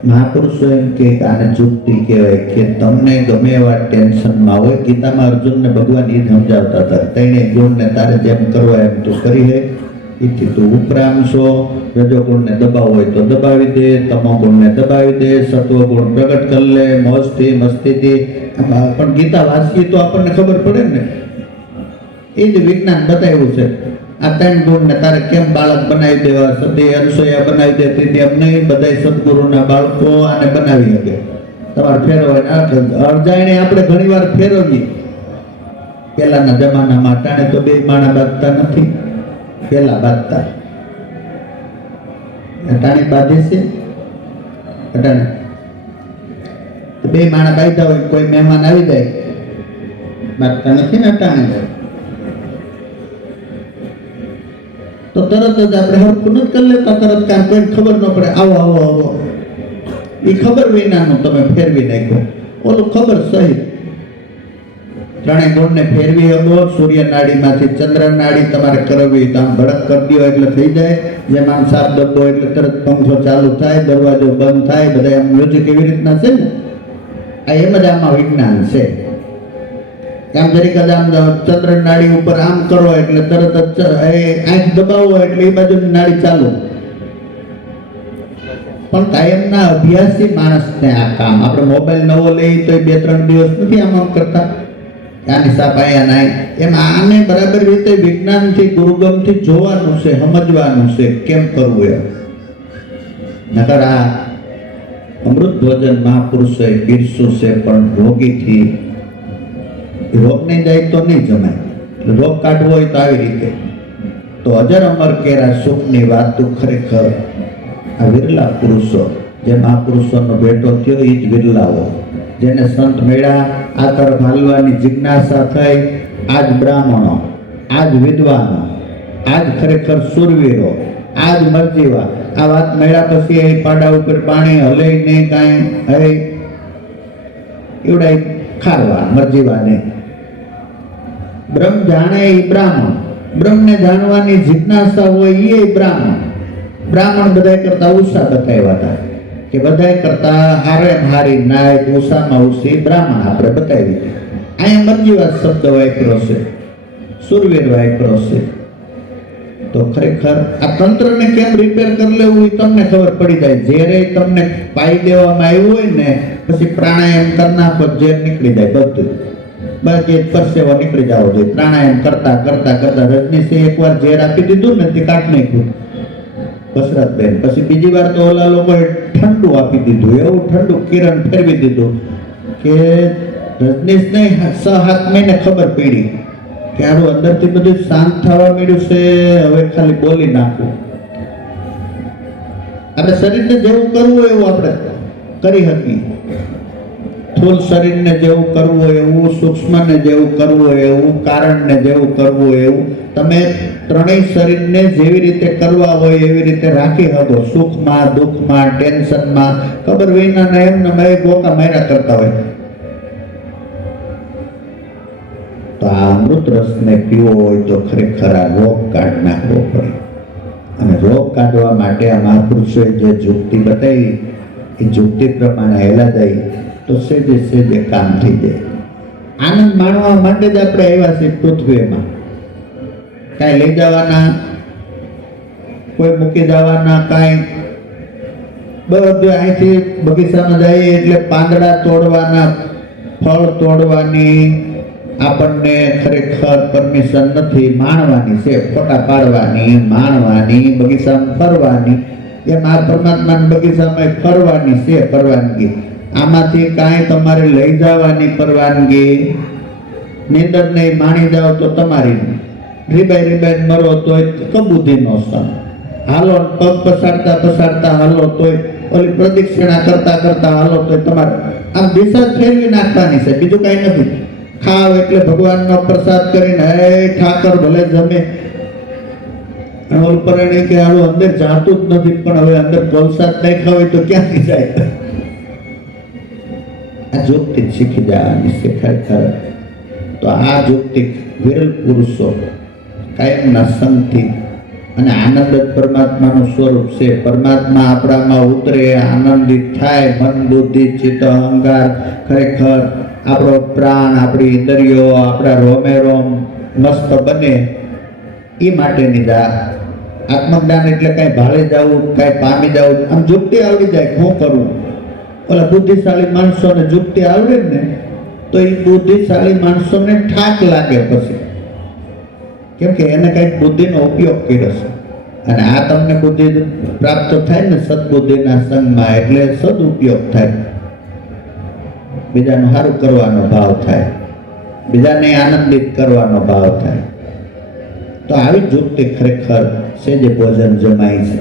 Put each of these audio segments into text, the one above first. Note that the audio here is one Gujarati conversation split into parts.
મહાપુરુષો એમ કે આને ચૂકતી કહેવાય કે તમને ગમે એવા ટેન્શનમાં હોય. ગીતામાં અર્જુનને ભગવાન એ સમજાવતા હતા, તેણે ગુણને તારે જેમ કરવા એમ તું કરી હે. એથી તું ઉપરામ છો. રજોગુણને દબાવ હોય તો દબાવી દે, તમો ગુણને દબાવી દે, સત્વ ગુણ પ્રગટ કરી લે મોજથી મસ્તીથી. પણ ગીતા વાંચીએ તો આપણને ખબર પડે ને. એ જ વિજ્ઞાન બતાવ્યું છે. આ 3 ગુણને તારે કેમ બાળક બનાવી દેવા, સતી અનસૂયા બનાવી દેતી હતી એમ નહીં. બધા સદગુરુના બાળકો આને બનાવી શકે. તમારે ફેરવાય અરજાઈને આપણે ઘણી વાર ફેરવીએ. પહેલાના જમાનામાં અટાણે તો 2 માણા બાંધતા નથી. પહેલા બાંધતા, અટાણે બાંધે છે. અટાણે 2 માણા બાંધતા હોય, કોઈ મહેમાન આવી જાય બાંધતા નથી ને અટાણે. તો તરત જ આપણે હરખું નથી કરી લેતા, તરત કાંઈ કોઈ ખબર ન પડે. આવો આવો આવો, એ ખબર વિનાનું તમે ફેરવી નાખ્યો. ઓલું ખબર સહિત 3 ગુણને ફેરવી શકો. સૂર્ય નાડીમાંથી ચંદ્ર નાડી તમારે કરવી તો આમ ભડક કરી દો એટલે થઈ જાય. જેમ આમ સાપ દબો એટલે તરત પંખો ચાલુ થાય, દરવાજો બંધ થાય. બધા આમ મ્યુઝિક એવી રીતના છે ને. આ એમ જ આમાં વિજ્ઞાન છે. આમ જરીક જ આમ ચંદ્ર નાડી ઉપર આમ કરો એટલે તરત જ આંખ દબાવો એટલે એ બાજુની નાડી ચાલુ. પણ કાયમના અભ્યાસી માણસને આ કામ. આપણે મોબાઈલ નવો લઈ તો 2-3 દિવસ નથી આમ કરતા. આની સાપ આયા નાય એમ આને બરાબર રીતે વિજ્ઞાનથી ગુરુગમથી જોવાનું છે, સમજવાનું છે કેમ કરવું એમ. નકર આ અમૃત ભોજન મહાપુરુષોએ પીરસ્યું છે, પણ રોગીથી રોગ નહીં જાય તો નહીં જમાય. રોગ કાઢવો હોય તો આવી રીતે. તો અજર અમર કેરા સુખની વાત તો ખરેખર આ વિરલા પુરુષો, જે મહાપુરુષોનો ભેટો થયો એ જ વિરલાઓ. જેને સંત મેળા આ તરફ હાલવાની જિજ્ઞાસા થઈ. આજ બ્રાહ્મણો, આજ વિદ્વાનો, આજ ખરેખર સુરવીરો, આજ મરજીવા. આ વાત મેળા પછી એ પાડા ઉપર પાણી હલે નહીં, કાંઈ હે એવડા ખારવા મરજીવાને. બ્રહ્મ જાણે એ બ્રાહ્મણ, બ્રહ્મને જાણવાની જિજ્ઞાસા હોય એ બ્રાહ્મણ. બ્રાહ્મણ બધા કરતા ઉષા બતાવ્યા હતા કે બધા કરતા હારે હારી નાય ઉષામાં ઉષી બ્રાહ્મણ આપણે બતાવી. અહીંયા મરજીવાદ શબ્દ વાપર્યો છે, સુરવીર વાપર્યો છે. તો ખરેખર આ તંત્રને કેમ રિપેર કરી લેવું એ તમને ખબર પડી જાય. જ્યારે તમને પાઈ દેવામાં આવ્યું હોય ને પછી પ્રાણાયામ કરી નાખો, ઝેર નીકળી જાય બધું. બાકી પરસેવો નીકળી જવો જોઈએ. પ્રાણાયામ કરતા કરતા કરતા રજનીશે એકવાર ઝેર આપી દીધું ને તે કાઢ નાખ્યું કસરતબેન. પછી બીજી વાર તો ઓલા લોકોએ ઠંડુ આપી દીધું, એવું ઠંડુ કિરણ ફેરવી દીધું કે રજનીશને 6-7 મહિને ખબર પડી કે આનું અંદરથી બધું શાંત થવા માંડ્યું છે, હવે ખાલી બોલી નાખવું. આપણે શરીરને જેવું કરવું હોય એવું આપણે કરી શકીએ. સ્થૂળ શરીરને જેવું કરવું હોય એવું, સૂક્ષ્મને જેવું કરવું હોય એવું, કારણને જેવું કરવું હોય એવું. તમે ત્રણેય શરીરને જેવી રીતે કરવા હોય એવી રીતે રાખી શકો. સુખમાં, દુઃખમાં, ટેન્શનમાં, ખબર વિના એમને મેં ગોકા માર્યા કરતા હોય. તો આ અમૃત રસને પીવો હોય તો ખરેખર આ રોગ કાઢ નાખવો પડે. અને રોગ કાઢવા માટે આ મહાપુરુષોએ જે યુક્તિ બતાવી એ યુક્તિ પ્રમાણે હેલા જાય તો સેજે સેજે કામ થઈ જાય. આનંદ માણવા માટે જ આપણે આવ્યા છીએ પૃથ્વીમાં. કાંઈ લઈ જવાના, કોઈ મૂકી જવાના, કાંઈ બધું અહીંથી બગીચામાં જઈએ એટલે પાંદડા તોડવાના, ફળ તોડવાની આપણને ખરેખર પરમિશન નથી. માણવાની છે, ફોટા પાડવાની, માણવાની, બગીચામાં ફરવાની. એમ આ પરમાત્માના બગીચામાં ફરવાની છે પરવાનગી. આમાંથી કાંઈ તમારે લઈ જવાની પરવાનગી નીંદર નહીં. માણી જાઓ તો તમારી, રીબાઈ મરો તોય કબૂધીનો સમ. હાલો પગ પસારતા પસારતા હાલો તોય, ઓલી પ્રદક્ષિણા કરતા કરતા હાલો તોય તમારે આમ દિશા ફેરવી નાખવાની છે, બીજું કાંઈ નથી. ખાવ એટલે ભગવાનનો પ્રસાદ કરીને હે ઠાકર ભલે જમે. અને ઓલ પરણે કે હાલો અંદર જાતું જ નથી, પણ હવે અંદર કોલસાદ નહીં ખાવે તો ક્યાંથી જાય. આ યુક્તિ શીખી જવાની છે ખરેખર. તો આ યુક્તિ વિરલ પુરુષો કાયમના સંગથી અને આનંદ જ પરમાત્માનું સ્વરૂપ છે. પરમાત્મા આપણામાં ઉતરે, આનંદિત થાય, મન બુદ્ધિ ચિત્ત અહંકાર, ખરેખર આપણો પ્રાણ, આપણી ઇન્દ્રિયો, આપણા રોમે રોમ મસ્ત બને, એ માટેની જ આત્મજ્ઞાન એટલે કઈ ભાળે જવું, કઈ પામી જવું. આમ જુક્તિ આવડી જાય, શું કરવું. ઓલા બુદ્ધિશાળી માણસોને જુક્તિ આવડે ને તો એ બુદ્ધિશાળી માણસોને ઠાક લાગે પછી, કેમ કે એને કઈક બુદ્ધિનો ઉપયોગ કર્યો છે. અને આ તમને બુદ્ધિ પ્રાપ્ત થાય ને સદબુદ્ધિના સંગમાં, એટલે સદુપયોગ થાય, બીજાનું સારું કરવાનો ભાવ થાય, બીજાને આનંદિત કરવાનો ભાવ થાય. તો આવી જુક્તિ ખરેખર છે જે ભોજન જમાય છે.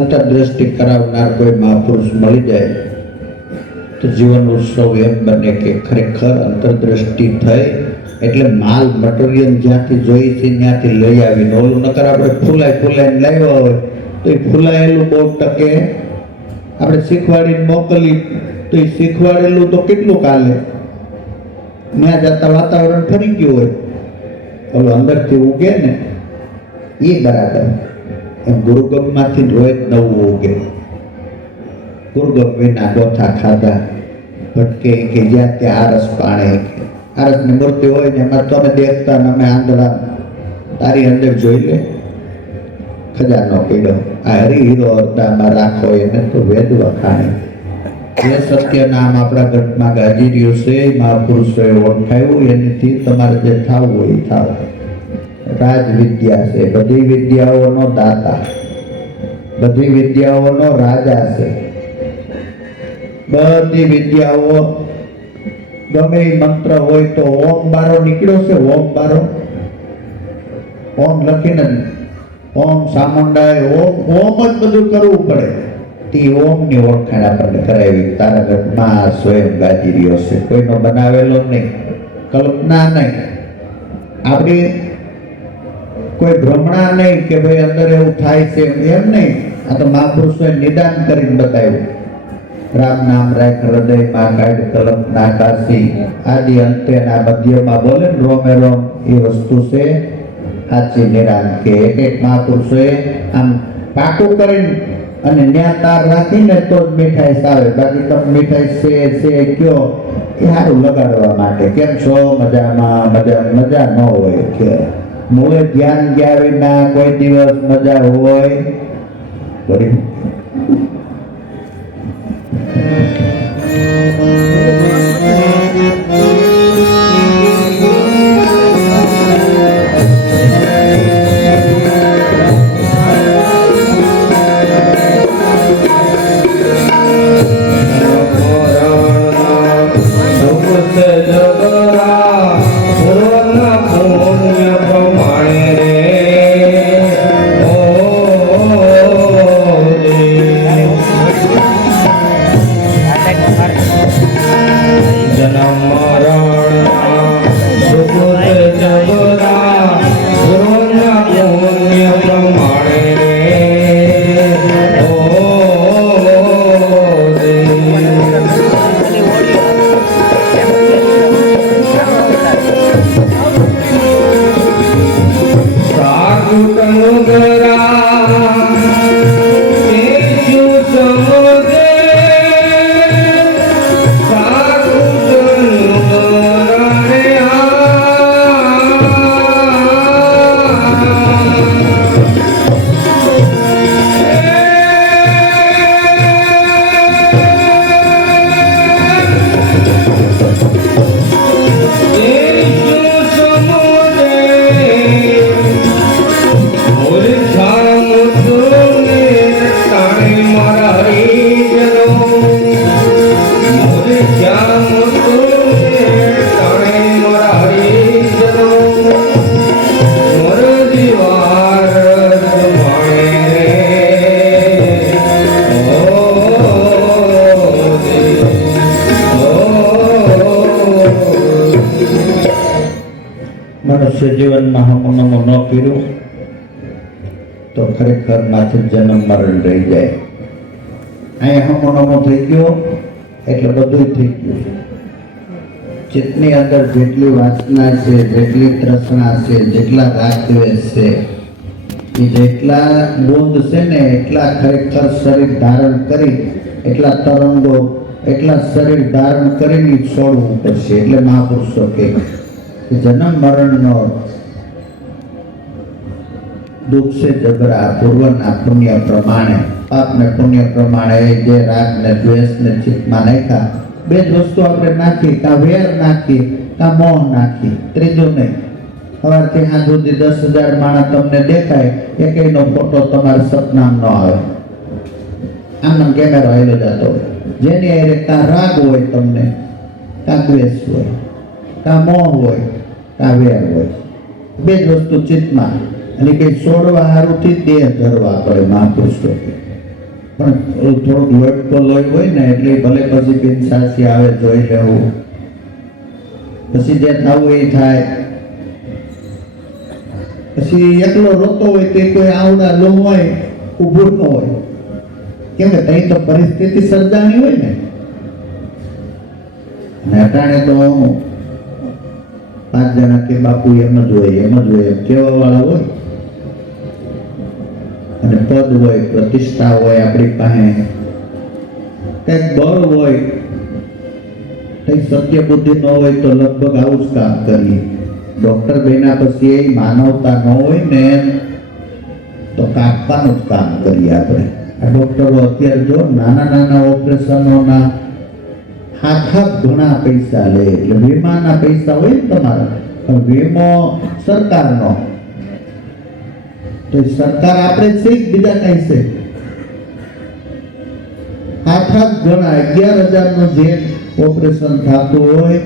અંતરદ્રષ્ટિ કરાવનાર કોઈ મહાપુરુષ મળી જાય તો જીવન ઉત્સવ એમ બને કે ખરેખર અંતરદ્રષ્ટિ થઈ એટલે માલ મટીરિયલ જ્યાંથી જોઈ છે ત્યાંથી લઈ આવીને, ઓલું નકર આપણે ફૂલાઈને લાવ્યા હોય તો એ ફૂલાયેલું બહુ ટકે. આપણે શીખવાડીને મોકલી તો એ શીખવાડેલું તો કેટલું કાલે, ત્યાં જતા વાતાવરણ ફરી ગયું હોય, ઓલું અંદરથી ઉગે ને એ બરાબર. એમ ગુરુગમમાંથી રોજ નવું ઉગે. ગુરુગમ વિના ગોથા ખાધા ભટકે કે જ્યાં ત્યાં આરસ પાણે. આરસની મૂર્તિ હોય ને એમાં તમે દેખતા ને અમે આંધળા, તારી અંદર જોઈ લે ખજાનો પીડો. આ હરી હીરો અર્ધામાં રાખો એને તો વેદ વખાણે. જે સત્ય નામ આપણા ઘટમાં ગાજી રહ્યું છે, મહાપુરુષોએ ઓળખાયું, એનાથી તમારે જે થવું હોય એ થાવ. રાજ વિદ્યા છે, બધી વિદ્યાઓનો દાતા, બધી વિદ્યાઓનો રાજા છે. બધી વિદ્યાઓ ગમે એ મંત્ર હોય તો ઓમ બારો નીકળ્યો છે, ઓમ બારો, ઓમ લખીને ઓમ સામુંડાય, ઓમ જ બધું કરવું પડે. તે ઓમ ની ઓળખાણ આપણને કરાવી. તારા ઘરમાં સ્વયં ગાજી રહ્યો છે, કોઈનો બનાવેલો નહીં, કલ્પના નહીં, આપણી કોઈ ભ્રમણા નહીં કે ભાઈ અંદર એવું થાય છે એમ નહીં. આ તો મહાપુરુષોએ નિદાન કરીને બતાવ્યું. રામ નામ રાખ હૃદયમાં, કાઢ કલ્પના કાશી, આદિ અંતે આ મધ્યમાં બોલે ને રોમે રોમ, એ વસ્તુ છે સાચી નિરાન. કે એક એક મહાપુરુષોએ આમ પાકું કરીને અને ન્યા તાર રાખીને તો જ મીઠાઈ આવે. બાકી તમે મીઠાઈ છે કયો એ સારું લગાડવા માટે. કેમ છો? મજામાં? મજા ન હોય કે મૂળે ધ્યાન ગયા વિના કોઈ દિવસ મજા હોય કરી. જગરા તો ખરેખર માથે જન્મ મરણ રહી જાય. અહીંયા હમો થઈ ગયો એટલે બધું થઈ ગયું. ચિત્તની અંદર જેટલી વાસના છે, જેટલી તૃષ્ણા છે, જેટલા રાગદ્વેષ છે, એ જેટલા બોધ છે ને એટલા ખરેખર શરીર ધારણ કરી, એટલા તરંગો, એટલા શરીર ધારણ કરીને છોડવું પડશે. એટલે મહાપુરુષો કે જન્મ મરણનો દુઃખ છે જબરા, પૂર્વના પુણ્ય પ્રમાણે, પાપ ને પુણ્ય પ્રમાણે જે રાગ ને દ્વેષ ને ચિત્તમાં નાખ્યા, બે જ વસ્તુ આપણે નાખી, કાં વેર નાખી, કાં મોહ નાખી, ત્રીજું નહીં. સવારથી સાંજ સુધી 10,000 માણસ તમને દેખાય, એકેયનો ફોટો તમારા સપનામાં ન આવે. આમ કેમેરો હેલો જતો હોય. જેની હારે કાં રાગ હોય તમને, કાં દ્વેષ હોય, કાં મોહ હોય, કાં વેર હોય, બે જ વસ્તુ ચિત્તમાં. અને કંઈ છોડવા સારુંથી દેહ ધરવા પડે મહાપુરુષો. પણ થોડુંક લોહી હોય ને એટલે ભલે પછી બિનસાસી આવે જોઈ લેવું, પછી જે થવું એ થાય. પછી એકલો રોતો હોય તે કોઈ આવડા લો હોય ઊભું ન હોય, કેમ કે તઈ તો પરિસ્થિતિ સર્જાણી હોય ને. અને અટાણે તો 5 જણા કે બાપુ એમ જ હોય, એમ જ હોય, એમ કેવા વાળા હોય. અને પદ હોય, પ્રતિષ્ઠા હોય, આપણી પાસે કંઈક બળ હોય, કંઈક સત્ય બુદ્ધિ ન હોય તો લગભગ આવું જ કામ કરીએ. ડોક્ટર બન્યા પછી એ માનવતા ન હોય ને તો કાપવાનું જ કામ કરીએ આપણે. આ ડોક્ટરો અત્યારે જો નાના ઓપરેશનોના હાથ ઘણા પૈસા લે. એટલે વીમાના પૈસા હોય ને તમારા, પણ વીમો સરકારનો, તો સરકાર આપણે છે બીજા કઈ છે. હાથ ઘણા 11,000 નું જે ઓપરેશન થતું હોય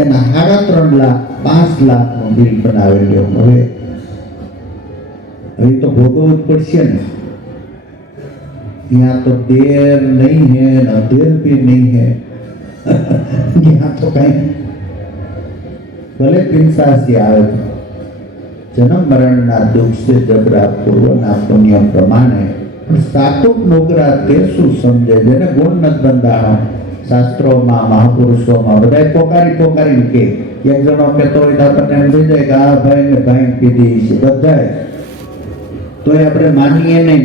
એના 3.5 લાખ 5 લાખનું બિલ બનાવેલું. હવે તો ભોગવવું જ પડશે ને. यहाँ तो देर नहीं है ना देर भी नहीं है. यहाँ तो कहीं भले पिंसासी આવે. जन्म मरणના દુઃખ છે જબરા, પૂર્વના પુણ્ય પ્રમાણે. પણ સાતુક નોકરા તે શું સમજે, જેને ગુણ નથી બંધાણો. શાસ્ત્રોમાં, મહાપુરુષોમાં બધા પોકારીને કે એક જણો કહેતો હોય તો આપણને એમ થઈ જાય કે આ ભાઈ ને ભાઈ પીધી છે બધાય, તોય આપણે માનીએ નહીં.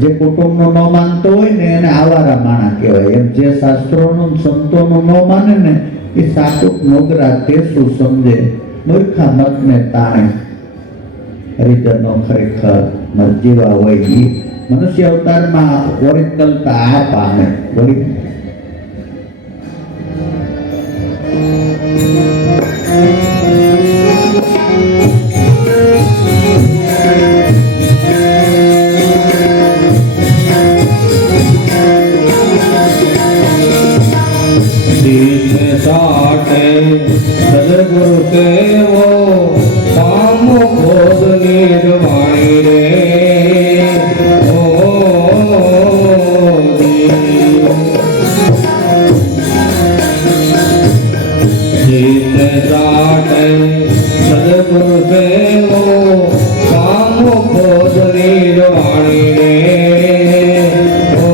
જે કુટુંબનો ન માનતો હોય ને એને આવારા માણા કહેવાય. એમ જે શાસ્ત્રોનું સંતોનું ન માને ને એ સાતુક નોગરા તે શું સમજે, મૂર્ખા મતને તાણે. હરિજનો ખરેખર મરજીવા હોય એ મનુષ્ય અવતારમાં ઓરિજિનલતા આ પામે. સદગુરુ કેવો પામો ખોદ નિર્વાણી રે. ઓ જીતે જાટે સદગુરુ કેવો પામો ખોદ નિર્વાણી રે. ઓ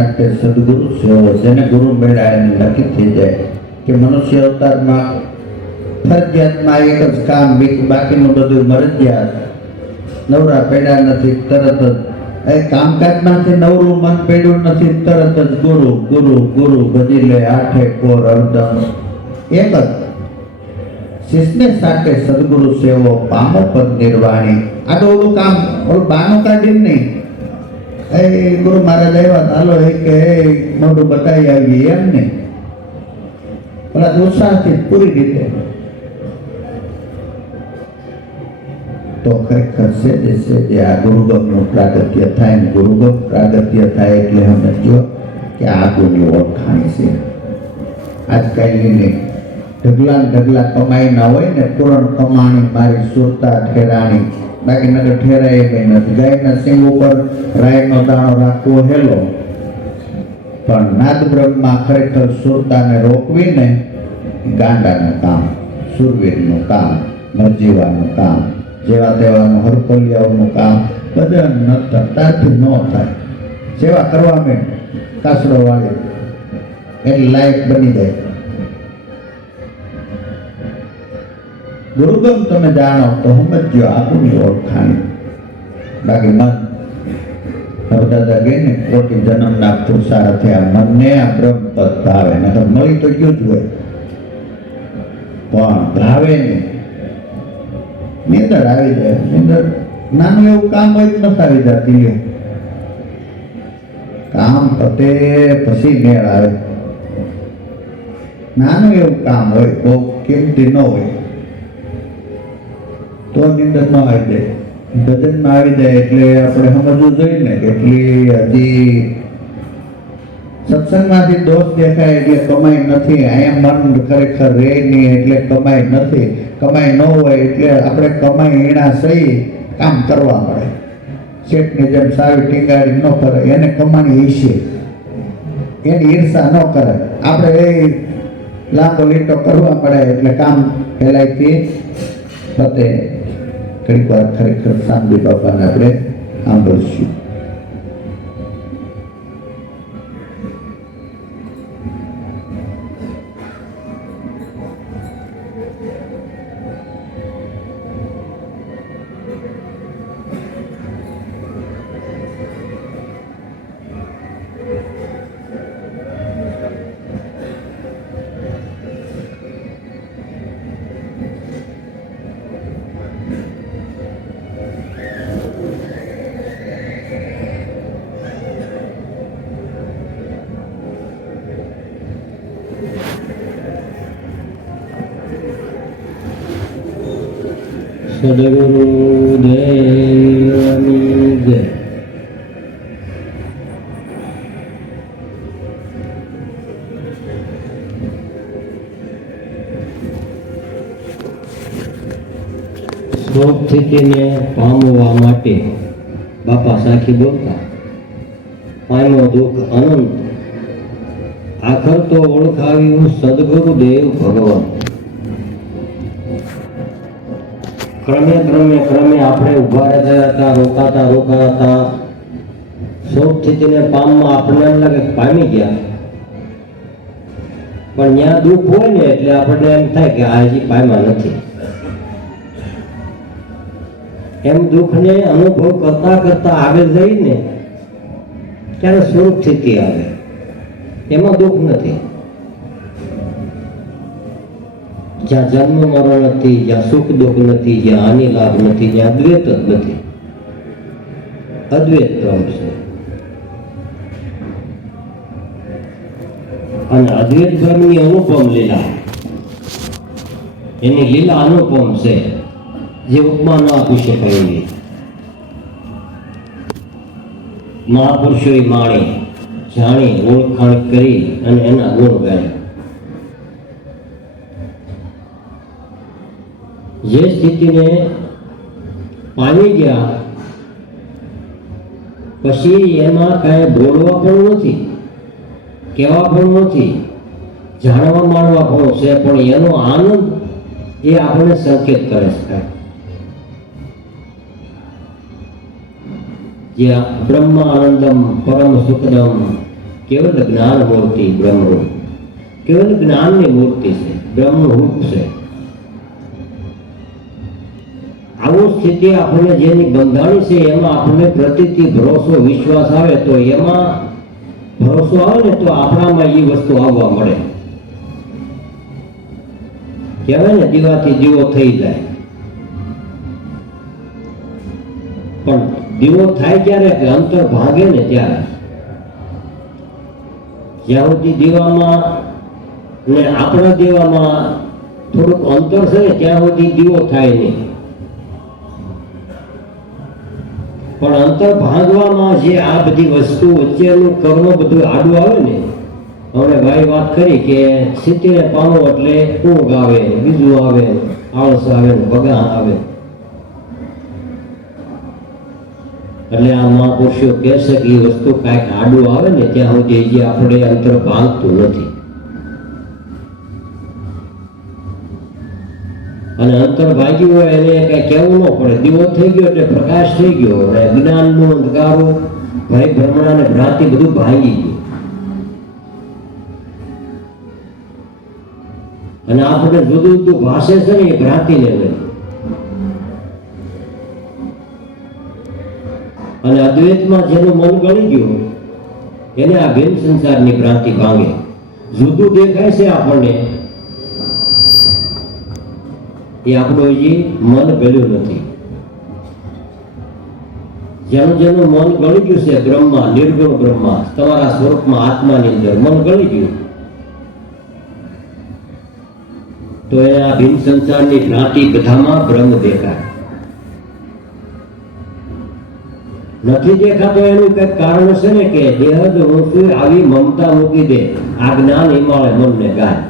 સાથે સદગુરુ સેવો, જેને ગુરુ મળ્યા એને નક્કી થઈ જાય કે મનુષ્ય અવતારમાં ફરજિયાતમાં એક જ કામ, બાકીનું બધું મરજિયાત. નવરા પડ્યા નથી તરત જ એ કામકાજમાંથી નવરું મન પડ્યું નથી તરત જ ગુરુ ગુરુ ગુરુ ભજી લે આઠે કોર અર્ધમ. એક જ શિષ્યને સાથે સદગુરુ સેવો, પામો પદ નિર્વાણી. આ તો ઓલું કામ ઓલું બાનું કાઢીને નહીં, એ ગુરુ મહારાજ આવ્યા હાલો એ કે મોઢું બતાવી આવીએ એમ નહીં, પેલા ઉત્સાહથી પૂરી રીતે. તો ખરેખર છે આ ગુરુગમનું પ્રાગત્ય થાય ને ગુરુગમ પ્રાગત્ય થાય એટલે સમજો કે આ ગુની ઓળખાણી છે. આજકાલની ઢગલા કમાઈ ના હોય ને, પૂરણ કમાણી મારી સુરતા ઠેરાણી. બાકી નગર ઠેરાય કઈ નથી. ગાયના સિંગ ઉપર રાયનો દાણો રાખવો હેલો, પણ નાદ બ્રહ્મમાં ખરેખર સુરતાને રોકવીને ગાંડાનું કામ, સુરવીરનું કામ, નજીવાનું કામ, જેવા તેવાનું હરપલિયાઓનું કામ બધા તારથી ન થાય. સેવા કરવા મેં કાસડો વાળી એટલે લાયક બની જાય. ગુરુગમ તમે જાણો તો સમજો આપણું ઓળખાણી. બાકી મન દાદા કહે ને કોટી જન્મના પુરુષાર્થે આ મનને આ બ્રહ્મપદ ભાવે, ને તો મળી તો ગયું જ હોય પણ ભાવે નહીં. નિંદર આવી જાય, નિંદર નાનું એવું કામ હોય જ નથી આવી જતી. કામ પતે પછી મેળ આવે. નાનું એવું કામ હોય બહુ કિંમતી ન હોય તો નિંદર ન આવી જાય. ભજનમાં આવી જાય એટલે આપણે સમજવું જોઈએ ને કેટલી હજી સત્સંગમાંથી દોષ દેખાય એટલે કમાઈ નથી. અહીંયા મન ખરેખર રહે નહીં એટલે કમાઈ નથી. કમાઈ ન હોય એટલે આપણે કમાઈ ઈણા સહી કામ કરવા પડે. શેઠની જેમ સાવી ટીંગાડી ન કરે, એને કમાણી ઈશે, એની ઈર્ષા ન કરે. આપણે એ લાંબો લીટો કરવા પડે એટલે કામ પહેલાંથી પતે. ઘડીક વાર ખરેખર શાંતિ બાપાને આપણે સાંભળશું. સદગુરુ દેવની જય. સ્થિતિને પામવા માટે બાપા સાખી બોલતા, પામ્યો દુઃખ અનંત, આખર તો ઓળખાવ્યું સદગુરુ દેવ ભગવાન. ક્રમે આપણે ઉભા રહેતા રોકાતા સૌ સ્થિતિને પામવા આપણને એમ લાગે પામી ગયા, પણ ત્યાં દુઃખ હોય ને એટલે આપણને એમ થાય કે આ હજી પામ્યા નથી. એમ દુઃખને અનુભવ કરતા આગળ જઈને ત્યારે સ્વરૂપ સ્થિતિ આવે, એમાં દુઃખ નથી. જ્યાં જન્મ મરણ નથી, જ્યાં સુખ દુઃખ નથી, જ્યાં હાનિ લાભ નથી, જ્યાં અદ્વૈત જ નથી. અદ્વૈત બ્રહ્મ છે અને અદ્વૈત બ્રહ્મની અનુપમ લીલા, એની લીલા અનુપમ છે જે ઉપમા ન આપી શકાય એવી. મહાપુરુષોએ માણી જાણી ઓળખાણ કરી અને એના ગુણ ગાયા. જે સ્થિતિને પામી ગયા પછી એમાં કાંઈ બોલવા પણ નથી, કહેવા પણ નથી, જાણવા માણવા પણ છે, પણ એનો આનંદ એ આપણને સંકેત કરે છે. જે બ્રહ્માનંદમ પરમ સુખદમ કેવલ જ્ઞાન મૂર્તિ બ્રહ્મરૂપ, કેવલ જ્ઞાનની મૂર્તિ છે, બ્રહ્મરૂપ છે. આવું સ્થિતિ આપણને જેની બંધાણી છે એમાં આપણને પ્રતીતિ, ભરોસો, વિશ્વાસ આવે તો એમાં ભરોસો આવે ને તો આપણામાં એ વસ્તુ આવવા મળે. કહેવાય ને દીવાથી દીવો થઈ જાય. પણ દીવો થાય ક્યારે કે અંતર ભાગે ને ત્યારે. જ્યાં સુધી દીવામાં ને આપણા દીવામાં થોડુંક અંતર છે ને ત્યાં સુધી દીવો થાય નહીં. પણ અંતર ભાંગવામાં જે આ બધી વસ્તુ વચ્ચેનું કર્મ બધું આડું આવે ને, હવે ભાઈ વાત કરી કે 70 પાનો એટલે ઊંઘ આવે, બીજું આવે, આળસ આવે, બગા આવે. એટલે આ મહાપુરુષો કહે છે કે એ વસ્તુ કાંઈક આડું આવે ને ત્યાં સુધી જે આપણે અંતર ભાંગતું નથી. અને અંતર ભાગ્યું હોય એને કઈ કહેવું ન પડે. દીવો થઈ ગયો એટલે પ્રકાશ થઈ ગયો, અને જ્ઞાનનું અંધકારું, ભય ભ્રમણા ને ભ્રાંતિ બધું ભાંગી ગયું. અને આપણે જુદું જુદું ભાષે છે ને એ ભ્રાંતિને લઈ. અને અદ્વૈતમાં જેનું મન ગળી ગયું એને આ ભેદ સંસારની ભ્રાંતિ ભાંગે. જુદું દેખાય છે આપણને એ આપણું હજી મન ગળ્યું નથી. જેનું જેનું મન ગળી ગયું છે બ્રહ્મા, નિર્ગુણ બ્રહ્મા, તમારા સ્વરૂપમાં આત્માની અંદર મન ગળી ગયું તો એ આ ભિન્ન સંસારની ભ્રાંતિ બધામાં બ્રહ્મ દેખાય. નથી દેખાતો એનું કઈક કારણ છે ને કે દેહ જ હું છું આવી મમતા મૂકી દે, આ જ્ઞાન હિમાલય મનને ગાય.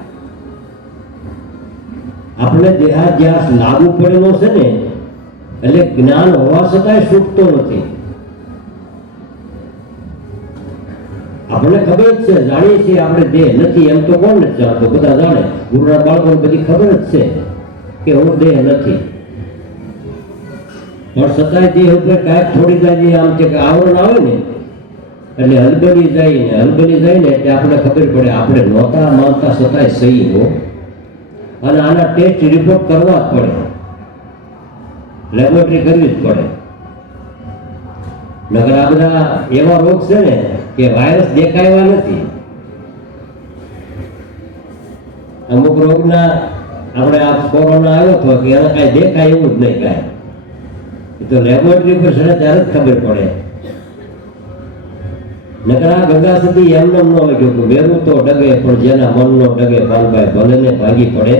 આપણે દેહાધ્યાસ લાગુ પડેલો છે ને એટલે જ્ઞાન હોવા છતાંય છૂટતો નથી. આપણે ખબર જ છે, જાણીએ છીએ આપણે દેહ નથી એમ તો કોણ નથી જાણતો, બધા જાણે. ગુરુના બાળકોને બધી ખબર જ છે કે હું દેહ નથી. પણ છતાંય દેહ ઉપર કાંઈક થોડી દાદી આમ કે આવરણ આવે ને એટલે હલબલી જાય ને એટલે આપણે ખબર પડે આપણે નહોતા માનતા છતાંય સહી હો. અને આના ટેસ્ટ રિપોર્ટ કરવા જ પડે, લેબોરેટરી કરવી જ પડે. નગર આ બધા એવા રોગ છે ને કે વાયરસ દેખાયા નથી. અમુક રોગના આપણે આ કોરોના આવ્યો હતો કે એને કાંઈ દેખાય એવું જ નહીં કાંઈ. તો લેબોરેટરી પર છે ત્યારે જ ખબર પડે. નકર આ ગંગા સતી એમને ન લખ્યું કે મેરું તો ડગે પણ જેના મનનો ડગે ભાંગાય, ભલે ને ભાંગી પડે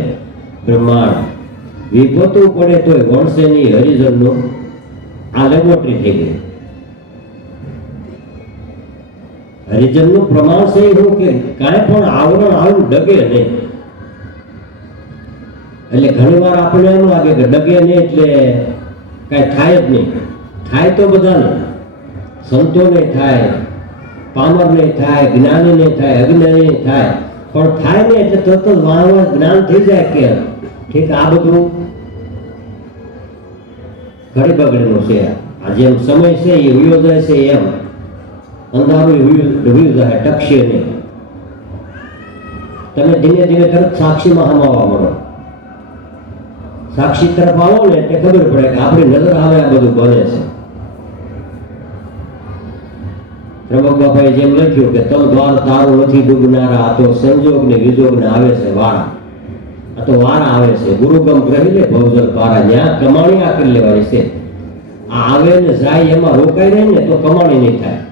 બ્રહ્માંડ. વિભોતું પડે તોય વણસે નહીં હરિજનનું. આ લેબોરેટરી થઈ ગઈ. હરિજનનું પ્રમાણ છે એવું કે કાંઈ પણ આવરણ આવું ડગે નહીં. એટલે ઘણી વાર આપણે એમ લાગે કે ડગે નહીં એટલે કાંઈ થાય જ નહીં. થાય તો બધાને, સંતોને થાય, પામરને થાય, જ્ઞાનીને થાય, અજ્ઞાનીને થાય. પણ થાય ને એટલે તરત જ વારંવાર જ્ઞાન થઈ જાય કે ઠીક આ બધું ઘડી બગડેલું છે. આ જેમ સમય છે એ વયો જાય છે એમ અંધારું વયું જાય, ટકશે નહીં. તમે ધીમે ધીમે તરત સાક્ષીમાં હમાવા મળો. સાક્ષી તરફ આવો ને એટલે ખબર પડે કે આપણી નજર આવે આ બધું બને છે. પ્રભુ બાપાએ જેમ લખ્યું કે તલ દ્વાર તારું નથી ડૂબનારા, આ તો સંજોગ ને વિજોગ ને આવે છે વારા. આ તો વારા આવે છે. ગુરુગમ ગ્રહી લે ભવજલ પારા, જ્યાં કમાણી આ કરી લેવાની છે. આ આવે ને જાય એમાં રોકાઈ રહે ને તો કમાણી નહીં થાય.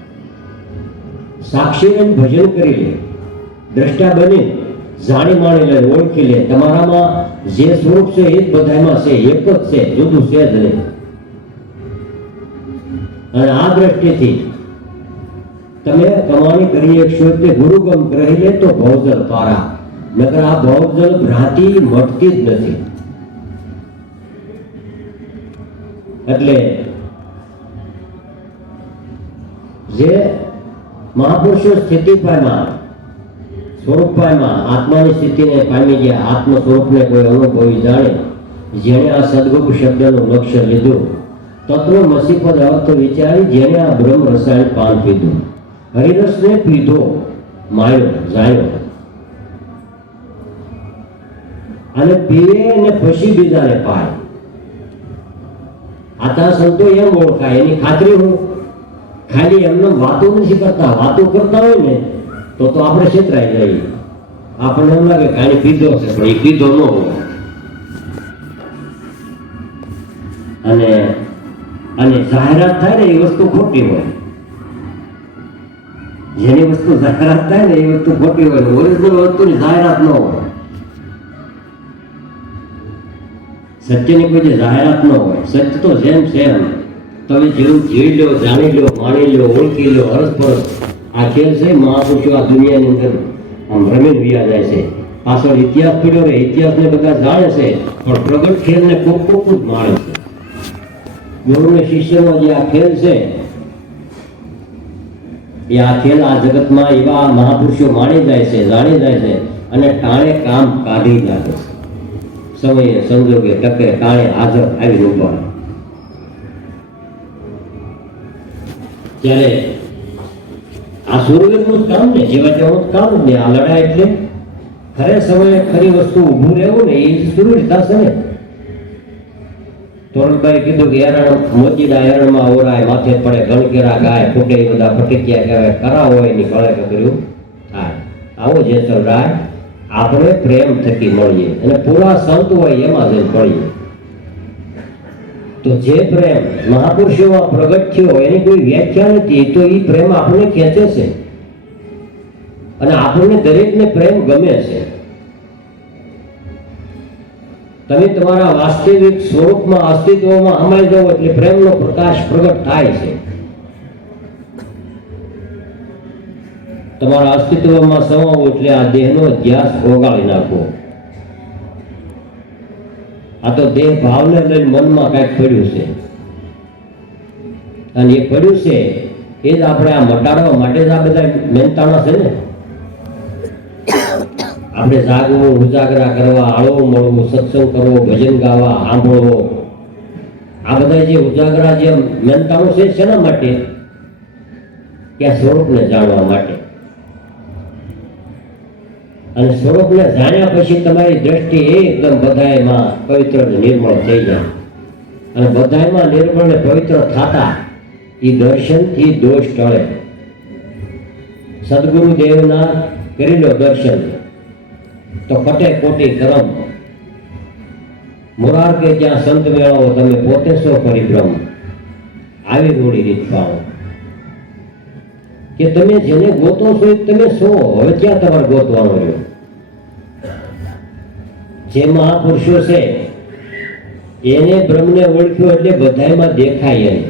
સાક્ષીને ભજન કરી લે, દ્રષ્ટા બની જાણી માણી લે, ઓળખી લે. તમારામાં જે સ્વરૂપ છે એ જ બધામાં છે, એક જ છે, જુદું છે જ નહીં. અને આ દ્રષ્ટિથી તમે કમાણી કરી શકશો એટલે ગુરુગમ ગ્રહી લે તો ભવજલ પારા. નકર આ ભવજલ ભ્રાંતિ મટતી જ નથી. એટલે જે મહાપુરુષો સ્થિતિ પામ્યા, સ્વરૂપ પામ્યા, આત્માની સ્થિતિને પામી ગયા, આત્મ સ્વરૂપને કોઈ અનુભવી જાણે, જેણે આ સદગુરુ શબ્દનું લક્ષ્ય લીધું, તત્વ મસીપદ અર્થ વિચારી, જેણે આ બ્રહ્મ રસાયણ પાન પીધું, હરિરસને પીધો માણ્યો જાણ્યો અને પીવે ને પછી બીજાને પાય. આતા સંતો એમ ઓળખાય, એની ખાતરી હું ખાલી એમને વાતો નથી કરતા. વાતો કરતા હોય ને તો આપણે છેતરાઈ જઈએ. આપણને એમ લાગે કે આને પીધો છે, પણ એ પીધો ન હોય. અને જાહેરાત થાય ને એ વસ્તુ ખોટી હોય. જેની વસ્તુ જાહેરાત થાય ને એ વસ્તુ ખોટી હોય. ઓરિજિનલ વસ્તુની જાહેરાત ન હોય. સત્યની કોઈ જે જાહેરાત ન હોય. સત્ય તો જેમ છે એમ તમે જેવું જોઈ લો, જાણી લો, માણી લો, ઓળખી લો. હરસપરસ આ ખેલ છે. મહાપુરુષો આ દુનિયાની અંદર આમ રમીને વ્યા જાય છે. પાછળ ઇતિહાસ પડ્યો રહે. ઇતિહાસને બધા જાણે છે, પણ પ્રગટ ખેલને કોક જ માણે છે. ગુરુ ને શિષ્યનો જે આ ખેલ છે એ આ ખેલ આ જગતમાં એવા મહાપુરુષો માણી જાય છે, જાણી જાય છે અને ટાણે કામ કાઢી નાખે છે. સમયે સંજોગે ટકે ટાણે હાજર આવી ઉભા. ત્યારે આ સૂર્યનું કામ ને જેવા તેવું કામ ને આ લડાઈ એટલે ખરે સમયે ખરી વસ્તુ ઊભું રહેવું ને એ સુરવીરતા છે ને. તોરણભાઈ કીધું કે એરણ મોતીના એરણમાં ઓરાય, માથે પડે ગણકેરા ગાય, ફૂટે બધા ફટકિયા કહેવાય, કરા હોય એની કળે કર્યું થાય. આવો જેસલ રાય આપણે પ્રેમ થકી મળીએ અને પૂરા સંત હોય એમાં જ મળીએ. તો જે પ્રેમ મહાપુરુષોમાં પ્રગટ થયો એની કોઈ વ્યાખ્યા નથી. તો એ પ્રેમ આપણને ખેંચે છે અને આપણને દરેકને પ્રેમ ગમે છે. તમે તમારા વાસ્તવિક સ્વરૂપમાં અસ્તિત્વમાં સમાઈ જાઓ એટલે પ્રેમનો પ્રકાશ પ્રગટ થાય છે. તમારા અસ્તિત્વમાં સમાવો એટલે આ દેહનો ધ્યાસ ઓગાળી નાખો. આ તો દેહ ભાવને લઈને મનમાં કંઈક પડ્યું છે અને એ પડ્યું છે એ જ આપણે આ મટાડવા માટે જ આ બધા મહેનતાણા છે ને. આપણે જાગવું, ઉજાગરા કરવા, આળવું મળવું, સત્સંગ કરવો, ભજન ગાવા, સાંભળવો, આ બધા જે ઉજાગરા જે મહેનતાણું છે શેના માટે? કે આ સ્વરૂપને જાણવા માટે. અને સ્વરૂપને જાણ્યા પછી તમારી દ્રષ્ટિ એકદમ બધાયમાં પવિત્ર નિર્મળ થઈ જાય. અને બધાયમાં નિર્મળ ને પવિત્ર થતા એ દર્શનથી દોષ ટળે. સદગુરુ દેવના કરી લો દર્શન તો કટે કોટી કરમ. મોરાર કે જ્યાં સંત મેળવો તમે પોતે સો પરિભ્રમ. આવી રૂડી રીત પાવો કે તમે જેને ગોતો છો તમે છો. હવે ક્યાં તમારે ગોતવાનો રહ્યો? જે મહાપુરુષો છે એને બ્રહ્મને ઓળખ્યો એટલે બધાયમાં દેખાય એને.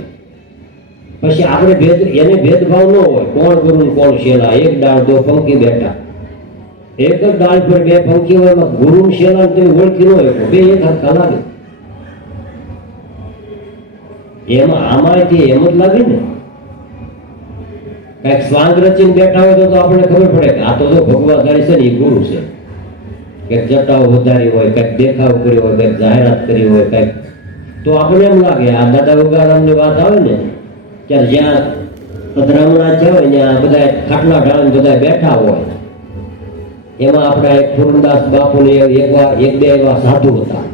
પછી આપણે એને ભેદભાવ ન હોય. કોણ ગુરુ કોણ શેલા? એક ડાળ દો પંખી બેઠા. એક જ ડાળ પર બે પંખી હોય, ગુરુ શેલા તમે ઓળખી ન હોય બે એક હરખા લાગે. એમાં આમાંથી એમ જ લાગે ને. કઈક સ્વાંગ રચીને બેઠા હોય તો આપણે ખબર પડે કે આ તો જો ભગવાધારી છે ને એ ગુરુ છે. કઈક જટાઓ વધારી હોય, કઈક દેખાવ કર્યો હોય, કઈક જાહેરાત કરી હોય, કઈક તો આપણે એમ લાગે. આ દાદા ઉગારામની વાત આવે ને ત્યારે જ્યાં પધરામણા થયા હોય ત્યાં બધા ખાટલા ઢાળીને બધા બેઠા હોય. એમાં આપણા એક પૂર્ણદાસ બાપુને એક બે એવા સાધુ હતા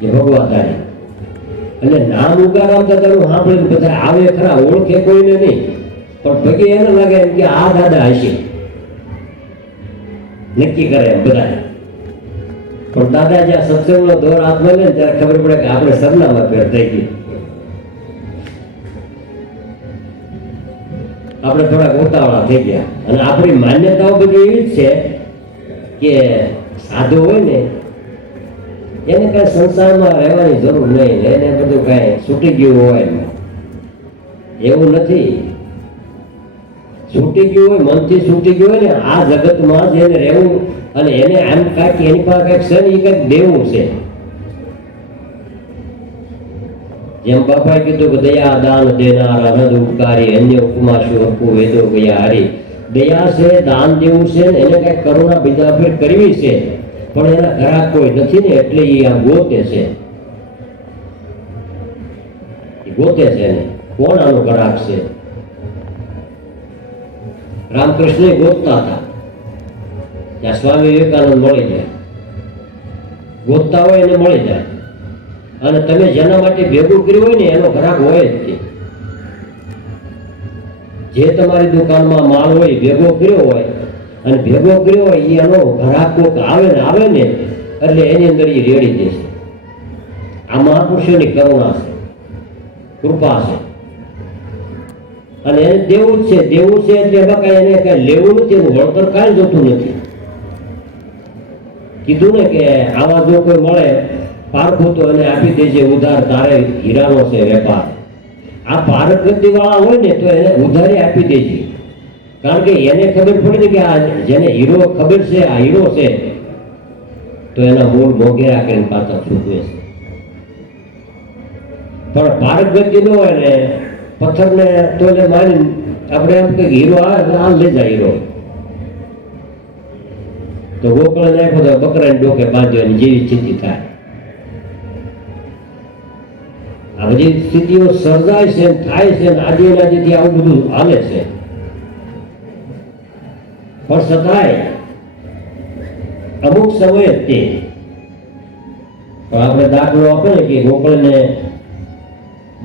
જે ભગવાધારી. એટલે નામ ઉગારામ દાદાનું સાંભળીને બધા આવે ખરા, ઓળખે કોઈને નહીં, પણ ભગી એને લાગે એમ કે આ દાદા હશે, નક્કી કરે એમ બધા. પણ દાદા જ્યાં સત્સંગનો દોર હાથમાં લે ને ત્યારે ખબર પડે કે આપણે સરનામા ફેર થઈ ગઈ. આપણે થોડાક ઉતાવળા થઈ ગયા. અને આપણી માન્યતાઓ બધી એવી જ છે કે સાધુ હોય ને એને કઈ સંસારમાં રહેવાની જરૂર નહીં, એને બધું કઈ છૂટી ગયું હોય. એવું નથી. છૂટી ગયું હોય, મનથી છૂટી ગયું હોય ને આ જગતમાં જ એને રહેવું અને એને આમ કાંઈક એની પાસે કંઈક છે ને એ કંઈક દેવું છે. જેમ બાપાએ કીધું કે દયા દાન દેનાર અનદ ઉપકારી અન્ય ઉપમા શું હકુ વેદો ગયા હારી. દયા છે, દાન દેવું છે, એને કઈક કરુણા બીજા પર કરવી છે, પણ એના ઘરાક કોઈ નથી ને એટલે એ આ ગોતે છે. ગોતે છે ને કોણ આનો ઘરાક છે? રામકૃષ્ણ ગોતતા હતા ત્યાં સ્વામી વિવેકાનંદ મળી જાય, ગોતતા હોય એને મળી જાય. અને તમે જેના માટે ભેગું કર્યું હોય ને એનો ગ્રાહક હોય જ તે. જે તમારી દુકાનમાં માલ હોય ભેગો કર્યો હોય અને ભેગો કર્યો હોય એ એનો ગ્રાહક કોક આવે ને એટલે એની અંદર એ રેડી દેશે. આ મહાપુરુષોની કરુણા છે, કૃપા છે. અને એને દેવું જ છે એટલે એમાં કઈ એને કઈ લેવું નથી, એનું વળતર કાંઈ જોતું નથી. કીધું ને કે આવા જો કોઈ મળે પારખું તો એને આપી દેજે ઉધાર, તારે હીરાનો છે વેપાર. આ પારગતિ વાળા હોય ને તો એને ઉધારી આપી દેજે, કારણ કે એને ખબર પડે ને કે આ જેને હીરો ખબર છે આ હીરો છે, તો એના મૂળ મોઘેરા કરીને પાછા છૂટવે છે. પણ પારગતિ ન હોય ને પથ્થરને તો એને મારી આપણે એમ કે હીરો આવે આ લઈ જાય હીરો, તો ગોકળ નાખ્યો તો બકરાને ડોકે બાંધ્યો જેવી સ્થિતિ થાય. આ બધી સ્થિતિઓ સર્જાય છે, થાય છે, આજે આજેથી આવું બધું હાલે છે. પણ છતાંય અમુક સમયે તે પણ આપણે દાખલો આપે ને કે ગોકળને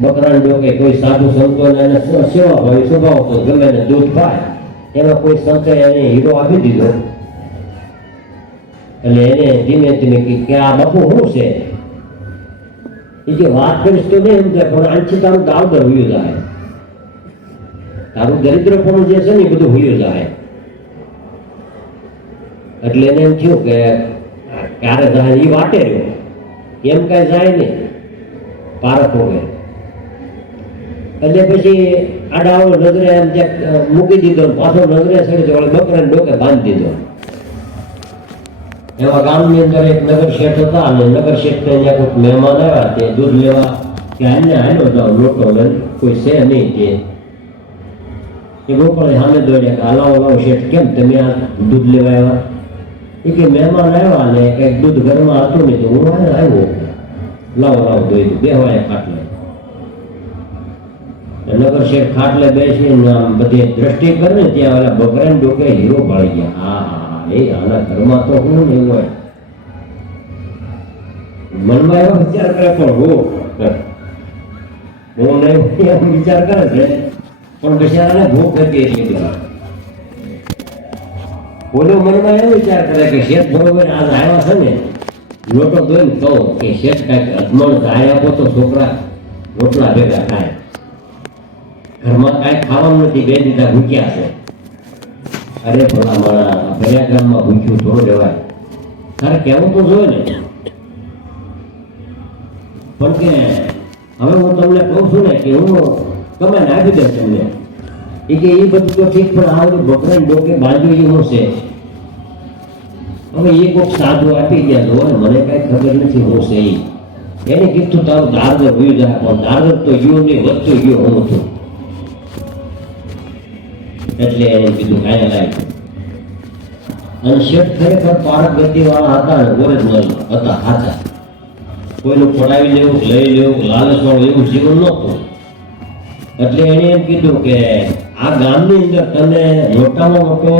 બકરાને ડોકે કોઈ સાધુ સંતોને એને સેવા ભાવી સ્વભાવ તો ગમે એને દૂધ પાય, એમાં કોઈ સંતે એને હીરો આપી દીધો અને એને ધીમે ધીમે કે આ બાપુ શું છે એ જે વાત કરીશ તો નહીં સમજાય, પણ આનથી તારું દાવદર હુયું જાય, તારું દરિદ્રપણું જે છે ને એ બધું હુયું જાય. એટલે એને એમ થયું કે ક્યારે જાય એ વાટે રહ્યો, એમ કઈ જાય નહીં પારક હોય. એટલે પછી આડાવડો નજરે એમ ત્યાં મૂકી દીધો, પાછો નજરે ચડી તો બકરાને ડોકે બાંધી દીધો. એવા ગામની અંદર એક નગર શેઠ હતા અને નગર શેઠને ત્યાં કોઈ મહેમાન આવ્યા તે દૂધ લેવા કે આને હાલ્યો જાઓ લોટો લઈને, કોઈ છે નહીં તે. એ ગોપાળે સામે દોડ્યા કે લાવો લાવો શેઠ કેમ તમે આ દૂધ લેવા આવ્યા? એ કે મહેમાન આવ્યા ને કંઈક દૂધ ઘરમાં હતું નહીં તો હું આવ્યો, લાવો લાવો દોઈ બેહવાય ખાટલે. નગર શેઠ ખાટલે બેસીને બધી દ્રષ્ટિ કરે ને ત્યાં ઓલા બકરાને ડોકે હીરો પાડી ગયા. હા એ આના ઘરમાં તો હું નહીં હોય. મનમાં એવો વિચાર કરે પણ હું નહીં એમ વિચાર કરે છે, પણ બિચારાને ભૂખ હતી એટલી. બોલો મનમાં એવો વિચાર કરે કે શેઠ બરોબર આજ આવ્યા છે ને લોટો દોઈને કહું કે શેઠ કાંઈક અજમણ ગાય આપો તો છોકરા રોટલા ભેગા થાય. ઘરમાં કાંઈ ખાવાનું નથી, બે દીધા ભૂખ્યા છે. અરે ભલા મારા ભર્યા ગામમાં ભૂખ્યું થોડું રહેવાય, તારે કહેવું તો જોઈએ ને. પણ કે હવે હું તમને કહું છું ને કે હું તમે આપી દે તમને એ કે એ બધું તો ઠીક, પણ આ બધું બકરાને ડોકે બાંધ્યું એ હું છે. હવે એ કોઈક સાધુ આપી ગયા જો ને મને કઈ ખબર નથી હું છે એને કીધું તારું દાદર ભૂયું જાય, પણ દાદર તો ગયો નહીં, વધતો ગયો હું છું. એટલે એને કીધું કાંઈ લાય. અને શેઠ ખરેખર પારગતિ વાળા હતા ને ઓરિજિનલ હતા, સાચા. કોઈનું પડાવી લેવું, લઈ લેવું, લાલચ વાળું એવું જીવન નહોતું. એટલે એને એમ કીધું કે આ ગામની અંદર તને મોટામાં મોટો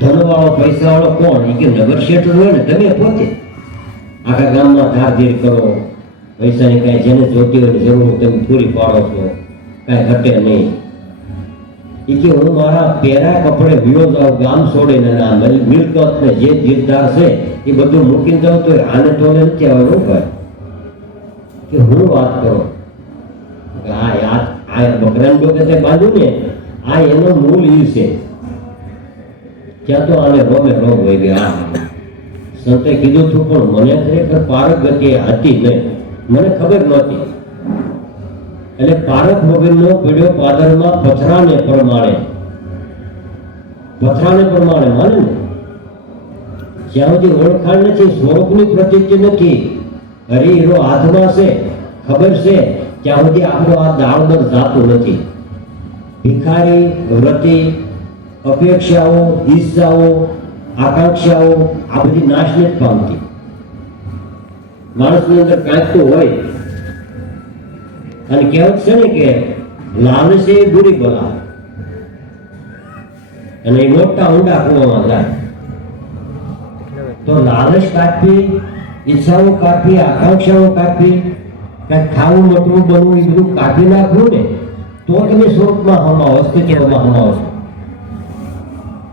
ધનવાળો પૈસાવાળો કોણ? એ કે નગર શેઠ હોય ને તમે પોતે આખા ગામમાં ધારધીર કરો, પૈસાની કાંઈ જેને જોતી હોય જરૂર તમે પૂરી પાડો છો, કાંઈ ઘટે નહીં. એ કે હું મારા પહેરા કપડે વિયો જાઉં ગામ છોડીને, આ મિલકત ને જે જીરદાર છે એ બધું મૂકીને જાઉં તો આને તો નથી આવે ભાઈ કે હું વાત કરો આ બકરાને ડોકે તે બાંધ્યું ને આ એનો મૂળ ઈ છે. ત્યાં તો આને રોમે રોગ હોય ગયા. સંતે કીધું હતું પણ મને ખરેખર પારગતિ હતી નહીં, મને ખબર નહોતી. એટલે પારક વગરનો પીડ્યો પાદરમાં પથરાને પ્રમાણે માને ને જ્યાં સુધી ઓળખાણ નથી, સ્વરૂપની પ્રતીતિ નથી, હરિહીરો હાથમાં છે, ખબર છે, ત્યાં સુધી આપણો આ દાળદર જાતું નથી. ભિખારી, વ્રતી, અપેક્ષાઓ, ઈચ્છાઓ, આકાંક્ષાઓ આ બધી નાશને જ પામતી. માણસની અંદર કાંઈક તો હોય. અને કહેવત છે ને કે લાલચ એ બુરી બલા. અને એ મોટા ઊંડા કૂવામાં જાય. તો લાલચ કાઢવી, ઈચ્છાઓ કાઢવી, આકાંક્ષાઓ કાઢવી, કાંઈક ખાવું મોટું બનવું, એ બધું કાઢી નાખવું ને તો તમે સ્વરૂપમાં હમાવો, અસ્તિત્વમાં હમાવો છો.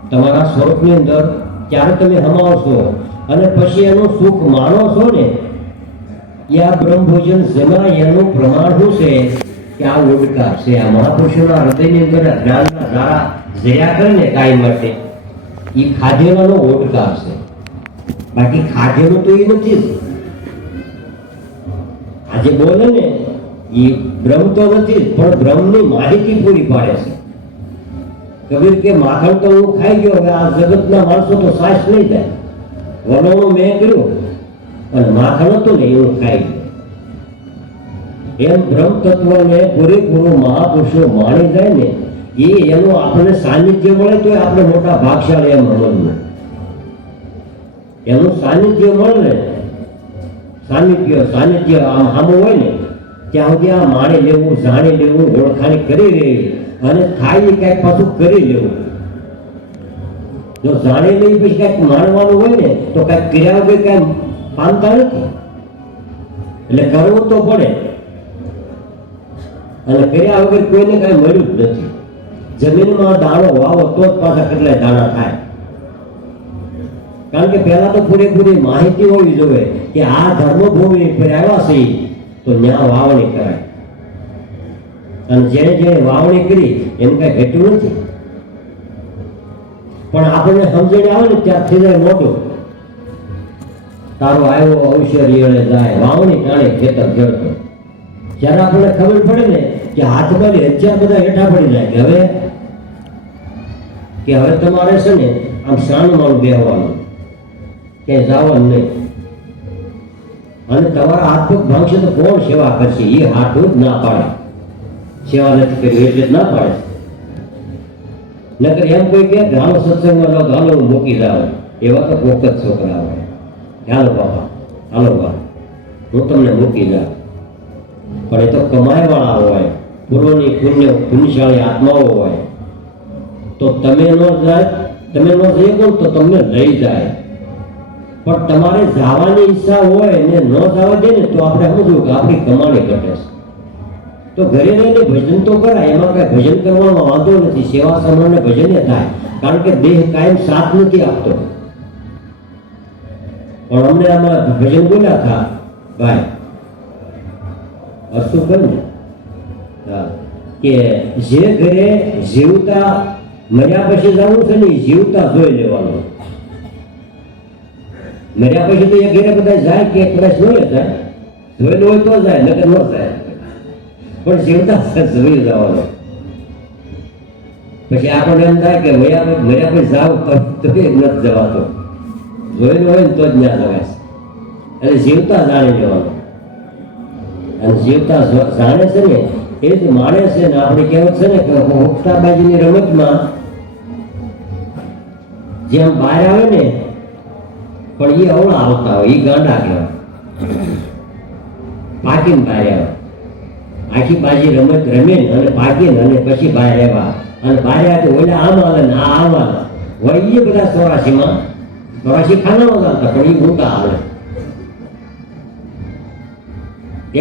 તમારા સ્વરૂપની અંદર ત્યારે તમે હમાવશો અને પછી એનું સુખ માણો છો ને, એ આ બ્રહ્મભોજન જમા એનું પ્રમાણ શું છે કે આ ઓડકાર છે. આ મહાપુરુષોના હૃદયની અંદર જ્ઞાનના ધારા જયા કરે ને કાયમ માટે, એ ખાધેલાનો ઓડકાર છે. બાકી ખાધેલું તો એ નથી જ. આજે બોલે ને એ બ્રહ્મ તો નથી જ, પણ બ્રહ્મની માહિતી પૂરી પાડે છે. કબીર કે માખણ તો હું ખાઈ ગયો, હવે આ જગતના માણસો તો સાસ નહીં જાય. વનોનું મેં કર્યું અને માખણ હતું ને એવું ખાઈ ગયું. એમ બ્રહ્મ તત્વને પૂરેપૂરું મહાપુરુષો માણી જાય ને, એનું આપણને સાનિધ્ય મળે તો આપણે મોટા ભાગશાળી એમ સમજવું. એનું સાનિધ્ય મળે ને, સાનિધ્ય આમ સામું હોય ને ત્યાં સુધી આ માણી લેવું, જાણી લેવું, ઓળખાણી કરી લેવી અને થાય એ કાંઈક પાછું કરી લેવું. જો જાણી લેવી પછી કાંઈક માણવાનું હોય ને તો કાંઈક કર્યા વગર કાંઈ પામતા નથી. એટલે કરવું તો પડે, અને કર્યા વગર કોઈને કાંઈ મળ્યું જ નથી. જમીનમાં દાણો વાવો તો જ પાછા કેટલાય દાણા થાય. કારણ કે પહેલા તો પૂરેપૂરી માહિતી હોવી જોઈએ કે આ ધર્મભૂમિ પર આવ્યા છે તો ત્યાં વાવણી કરાય. અને જેને જેને વાવણી કરી એમ કઈ ઘટ્યું નથી. પણ આપણને સમજણ આવે ને ત્યારથી જાય મોટું, તારો આવ્યો અવસર ઈળે જાય, વાવણી ટાણે ખેતર જળતો. જ્યારે આપણને ખબર પડે ને કે હાથમાં હજાર બધા હેઠા પડી જાય કે હવે તમારે છે ને આમ શાનમાનું બેહવાનું, ક્યાંય જવાનું નહીં. અને તમારા હાથ પગ ભાંગશે તો કોણ સેવા કરશે? એ હાથું જ ના પાડે, સેવા નથી કરી એટલે જ ના પાડે. નકર એમ કોઈ કે હાલો સત્સંગમાં લો, હાલો હું મૂકી જાવ, એવા તો કોક જ છોકરા હોય. હાલો બાબા, હાલો બા, હું તમને મૂકી જાઉં. પણ એ તો કમાય વાળા હોય, પૂર્વની પુણ્યશાળી આત્માઓ હોય. તો તમે નો જાય, તમે નો જઈ શકો તો તમને લઈ જાય. પણ તમારે જવાની ઈચ્છા હોય ને ન જવા દે ને તો આપણે સમજવું કે આપણી કમાણી ઘટે છે. તો ઘરે રહીને ભજન તો કરાય, એમાં કઈ ભજન કરવામાં વાંધો નથી. સેવા સમાન ભજન થાય, કારણ કે દેહ કાયમ સાથ નથી આપતો. પણ અમને આમાં ભજન બોલ્યા હતા ભાઈ અશું કર ને કે જે ઘરે જીવતા મર્યા પછી જવું છે ને જીવતા જોઈ લેવાનું. મર્યા પછી તો એ ઘરે બધા જાય કે કદાચ ન જાય, જોયેલું હોય તો જાય, નકર ન જાય. પણ જીવતા જોઈ જવાનું. પછી આપણને એમ થાય કે મર્યા પછી જાવ તો એ નથી જવાતો, જોયેલું હોય ને તો જ ત્યાં જવાય. અને જીવતા જાણી લેવાનું. અને જીવતા જાણે છે ને એ જ માણે છે ને. આપણે કહેવત છે ને કે હુક્કાબાજીની રમતમાં જેમ બહાર આવે ને પણ એ અવળા આવતા હોય, એ ગાંડા કહેવાય. પાકીને બહાર આવે, આખી બાજી રમત રમે અને પાકીને અને પછી બહાર આવ્યા. અને બહાર આવ્યા તો ઓલા આમ આવે ને આ આમ આવે. વળી એ બધા 84 ખાનામાં આવતા પણ એ મોટા આવે.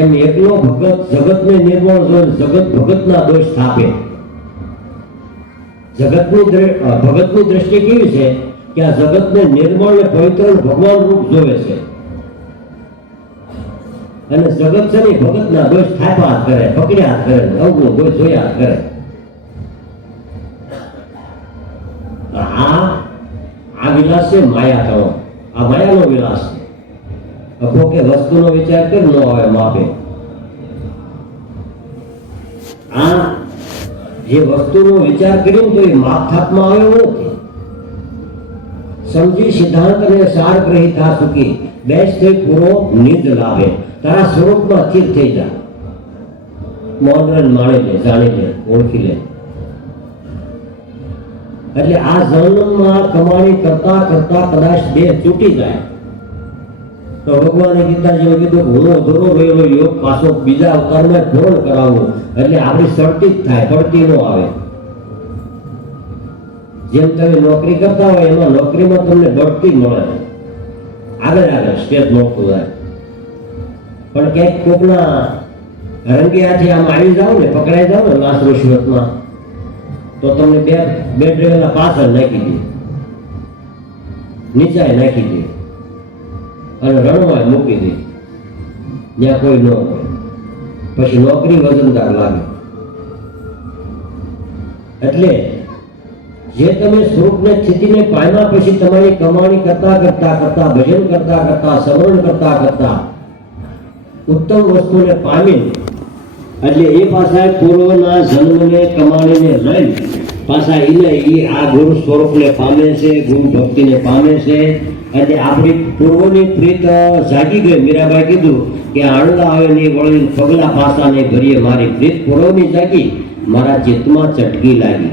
એમ એકલો ભગત જગતને નિર્મળ જોઈને જગત ભગતના દોષ સ્થાપે. ભગતની દ્રષ્ટિ કેવી છે કે આ જગતને નિર્મળ ને પવિત્ર ભગવાન રૂપ જોવે છે. અને જગત છે ને ભગતના દોષ થાપ્યા કરે, પકડ્યા કરે, અવગુણ દોષ જોયા કરે. આ વિલાસ છે માયા થવો. આ માયાનો વિલાસ છે. અખો કે વસ્તુનો વિચાર કર ન આવે માપે. આ જે વસ્તુનો વિચાર કર્યો તો એ માપ થાપમાં આવ્યો નથી. સમજી સિદ્ધાંત અને સાર ગ્રહી થા સુખી, બેસ થઈ પૂરો નિજ લાભે. તારા સ્વરૂપમાં સ્થિર થઈ જા. મોડર્ન માણી લે, જાણી લે, ઓળખી લે. એટલે આ જન્મમાં કમાણી કરતા કરતા કદાચ દેહ તૂટી જાય તો ભગવાને ગીતાજીમાં કીધું હું અધૂરો રહેલો યોગ પાછો બીજા અવતારમાં પૂર્ણ કરાવવું. એટલે આપણી સળતી જ થાય, પડતી ન આવે. જેમ તમે નોકરી કરતા હોય એમાં નોકરીમાં તમને બઢતી મળે, આગળ આગળ સ્ટેપ મળતું જાય. પણ ક્યાંક કોકના રંગિયાથી આમ આવી જાવ ને, પકડાઈ જાવ ને લાંચ રૂશ્વતમાં, તો તમને બે ડ્રેવરના પાછળ નાખી દે, નીચાએ નાખી દે અને રણમાં મૂકી દે, જ્યાં કોઈ ન હોય. પછી નોકરી વજનદાર લાગે. એટલે જે તમે સ્વરૂપને સ્થિતિને પામ્યા પછી તમારી કમાણી કરતા કરતા કરતા, ભજન કરતા કરતા, સમરણ કરતા કરતા ઉત્તમ વસ્તુને પામીને, એટલે એ પાછા પૂર્વના જન્મને કમાણીને લઈ પાછા એ આ ગુરુ સ્વરૂપને પામે છે, ગુરુ ભક્તિને પામે છે. એટલે આપણી પૂર્વની પ્રીત જાગી ગઈ. મીરાબાઈ કીધું કે આણંદા આવે ને વળી પગલા પાસા ને ભરીએ, મારી પ્રીત પૂર્વની જાગી, મારા ચિત્તમાં ચટકી લાગી.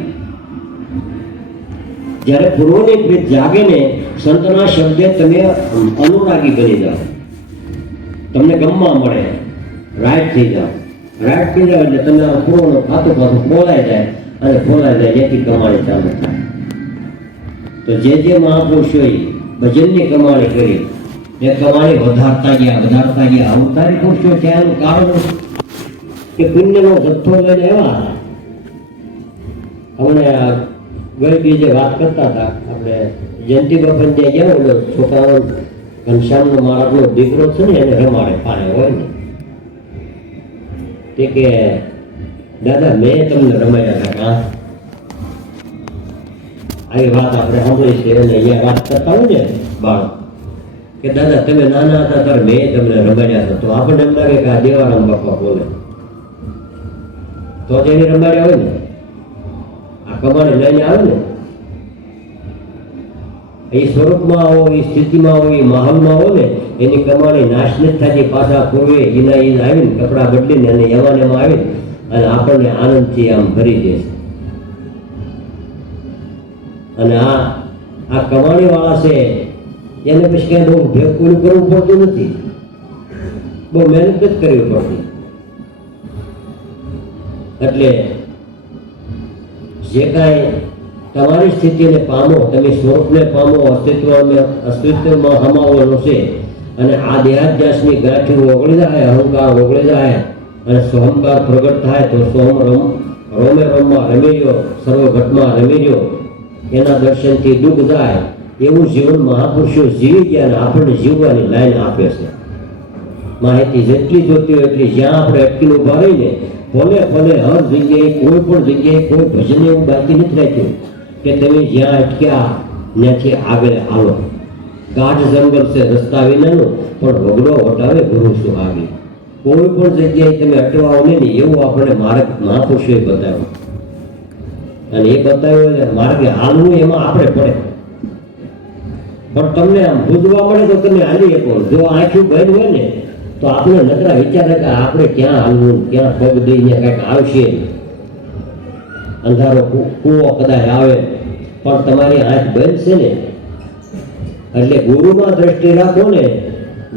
જ્યારે પૂર્વની પ્રીત જાગે ને, સંતના શબ્દે તમે અનુરાગી બની જાઓ, તમને ગમવા મળે, રાઈટ થઈ જાઓ. રાઈટ થઈ જાઓ એટલે તમે પૂર્વનું ખાતું પાછું ખોલાઈ જાય, અને ખોલાઈ જાય જેથી કમાણી ચાલુ થાય. તો જે મહાપુરુષોએ ભજનની કમાણી કરી, એ કમાણી વધારતા ગયા. અવતારી પુરુષો છે એનું કારણ કે પુણ્યનો જથ્થો લઈને આવ્યા. હમણાં ગઈ બીજે વાત કરતા હતા, આપણે જયંતિ બાપન જે ગયા હોય છોકરાઓ, ઘનશ્યામનો મારાનો દીકરો છે ને, એને રમાડે પાણે હોય ને, તે કે દાદા મેં તમને રમાડ્યા હતા. આવી વાત આપણે સાંભળી છે, અને અહીંયા વાત કરતા હોય ને બાળક કે દાદા તમે નાના હતા ત્યારે મેં તમને રમાડ્યા હતા. તો આપણને એમ લાગે કે આ દેવારામ બાપા બોલે, તો તેને રમાડ્યા હોય ને, આ કમાણી લઈને આવે ને, એ સ્વરૂપમાં આવો, એ સ્થિતિમાં આવો, એ માહોલમાં આવો ને, એની કમાણી નાશ નથી થતી. પાછા પૂર્વે એના આવીને કપડાં બદલીને અને એમાં આવીને અને આપણને આનંદથી આમ ભરી દે છે. અને આ કમાણી વાળા છે એને પછી ક્યાંય બહુ ભેગું કરવું પડતું નથી, બહુ મહેનત જ કરવી પડતી. એટલે જે કાંઈ તમારી સ્થિતિને પામો, તમે સ્વરૂપને પામો, અસ્તિત્વમાં હમાવવાનું છે. અને આ દેહાધ્યાસની ગાંઠી ઓગળી જાય, અહંકાર ઓગળી જાય અને સોહમકાર પ્રગટ થાય, તો સોહમ રોમે રોમમાં રમી રહ્યો, સર્વ ઘટમાં રમી રહ્યો, એના દર્શનથી દુઃખ જાય. એવું જીવન મહાપુરુષો જીવી ગયા અને આપણને જીવવાની લાઈન આપે છે. માહિતી જેટલી જોતી હોય એટલી, જ્યાં આપણે અટકીને ઉભા રહીને, ભલે ભલે હર જગ્યાએ કોઈ પણ જગ્યાએ કોઈ ભજન એવું બાકી નથી રાખ્યું કે તમે જ્યાં અટક્યા ત્યાંથી આગળ હાલો. ગાઢ જંગલ છે રસ્તા વિનાનું, પણ વગડો વટાવે ગુરુ સુહાવી. કોઈ પણ જગ્યાએ તમે અટવાઓ નહીં, એવું આપણે માર્ગ મહાપુરુષોએ બતાવ્યું. અને એ બતાવ્યું માર્ગે હાલવું એમાં આપણે પડે. પણ તમને આમ ભૂજવા મળે તો તમે હાલી શકો. જો આંખું બંધ હોય ને તો આપણે નકરા વિચારે કે આપણે ક્યાં હાલવું, ક્યાં પગ દઈને કંઈક આવશે, અંધારો કૂવો કદાચ આવે. પણ તમારી આંખ બંધ છે ને, એટલે ગુરુમાં દ્રષ્ટિ રાખો ને,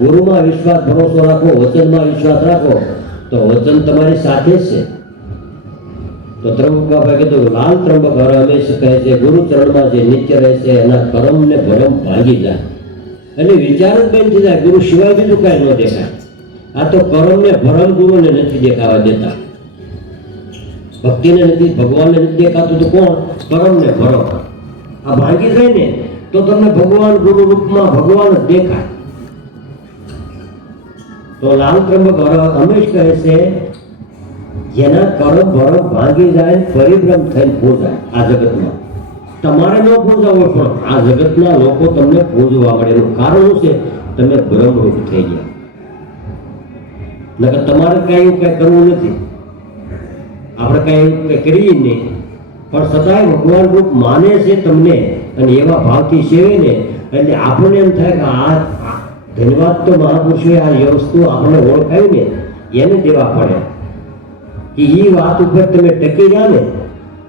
ગુરુમાં વિશ્વાસ ભરોસો રાખો, વચનમાં વિશ્વાસ રાખો, તો વચન તમારી સાથે જ છે. તો ત્રંબક બાપા કીધું, લાલ ત્રંબક હર હંમેશા કહે છે, ગુરુ ચરણમાં જે નિત્ય રહેશે એના કરમ ને ભરમ ભાંગી જાય. એટલે વિચાર જ બંધ થઈ જાય, ગુરુ સિવાય બીજું કાંઈ ન દેખાય. આ તો કરમ ને ભરમ ગુરુને નથી દેખાવા દેતા, ભક્તિને નથી, ભગવાનને નથી દેખાતું, તો કોણ? કરમ ને ભરમ. આ ભાંગી જાય ને તો તમને ભગવાન ગુરુ રૂપમાં ભગવાન જ દેખાય. તો લાલ ત્રંબક હંમેશ કહે છે, જેના કરમ ભરમ ભાંગી જાય, પરિભ્રમ થઈને પૂજાય આ જગતમાં. તમારે ન પૂજાવું પણ આ જગતના લોકો તમને પૂજવા મળે. એનું કારણ શું છે? તમે બ્રહ્મરૂપ થઈ ગયા. નકર તમારે કઈ એવું કઈ કરવું નથી, આપણે કઈ એવું કઈ કરીએ નહીં, પણ છતાંય ભગવાન રૂપ માને છે તમને અને એવા ભાવથી સેવે ને, એટલે આપણને એમ થાય કે આ ધન્યવાદ તો મહાપુરુષોએ આ વસ્તુ આપણને ઓળખાવી ને એને દેવા પડે કે એ વાત ઉપર તમે ટકી રહ્યા ને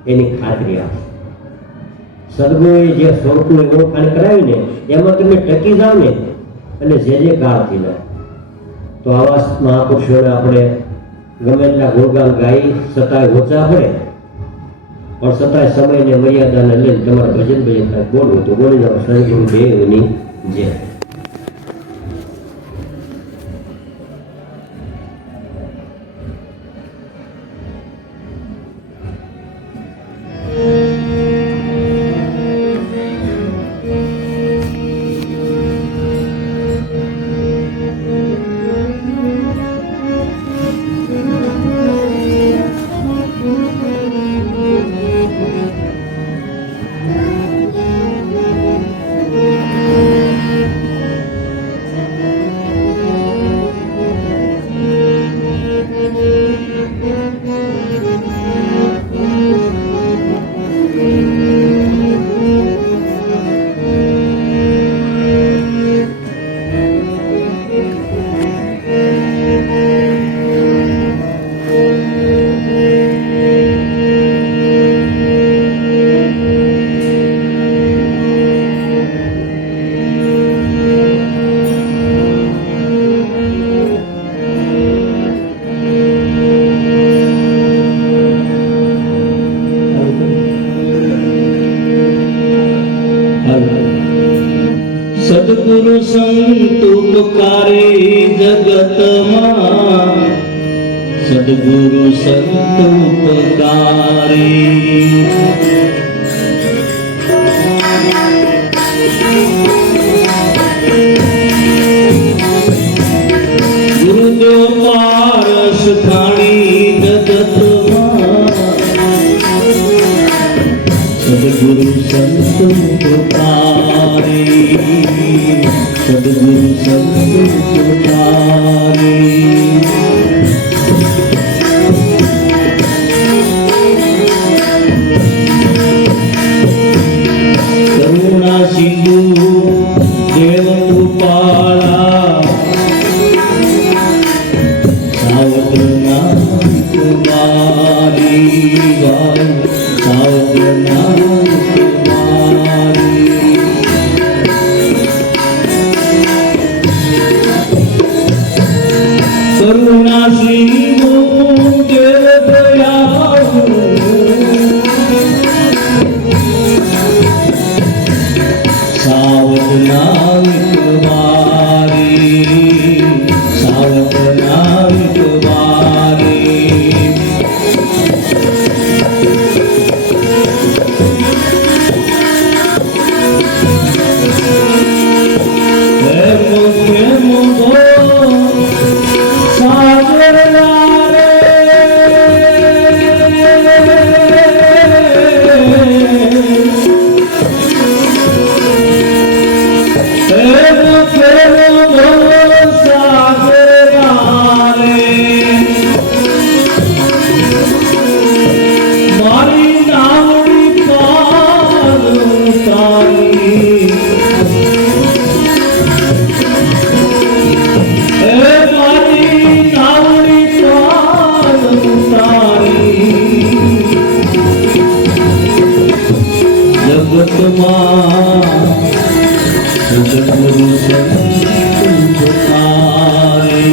એની ખાતરી આપે. સદગુરુએ જે સ્વરૂપને ઓળખાણ કરાવી ને એમાં તમે ટકી જાઓ ને એટલે જે કાળથી ના. તો આવા મહાપુરુષોને આપણે ગમે એટલા ગુણગાન ગાઈ છતાંય ઓછા પડે. પણ છતાંય સમયને મર્યાદાને લઈને તમારે ભજન કાંઈક બોલવું તો બોલી જાઓ. સદગુરુ દેવની જય. સદગુરુ સંત ઉપકારે જગતમાં, સદગુરુ સંત ઉપકારે. ગુરુદેવ પારસ થાણી જગતમાં, સદગુરુ સંત ઉપકારે, સદગુરુ સંત ઉપકારે. કરુણા સિંધુ દેવ કૃપાળા, સાવધના કુમારી સાવધના કુમારી. કરુણા સિંધુ દેવ દયાળુ, સાવધના કુમારી સાવધના કુમારી. સદગુરુ સંત ઉપકારે.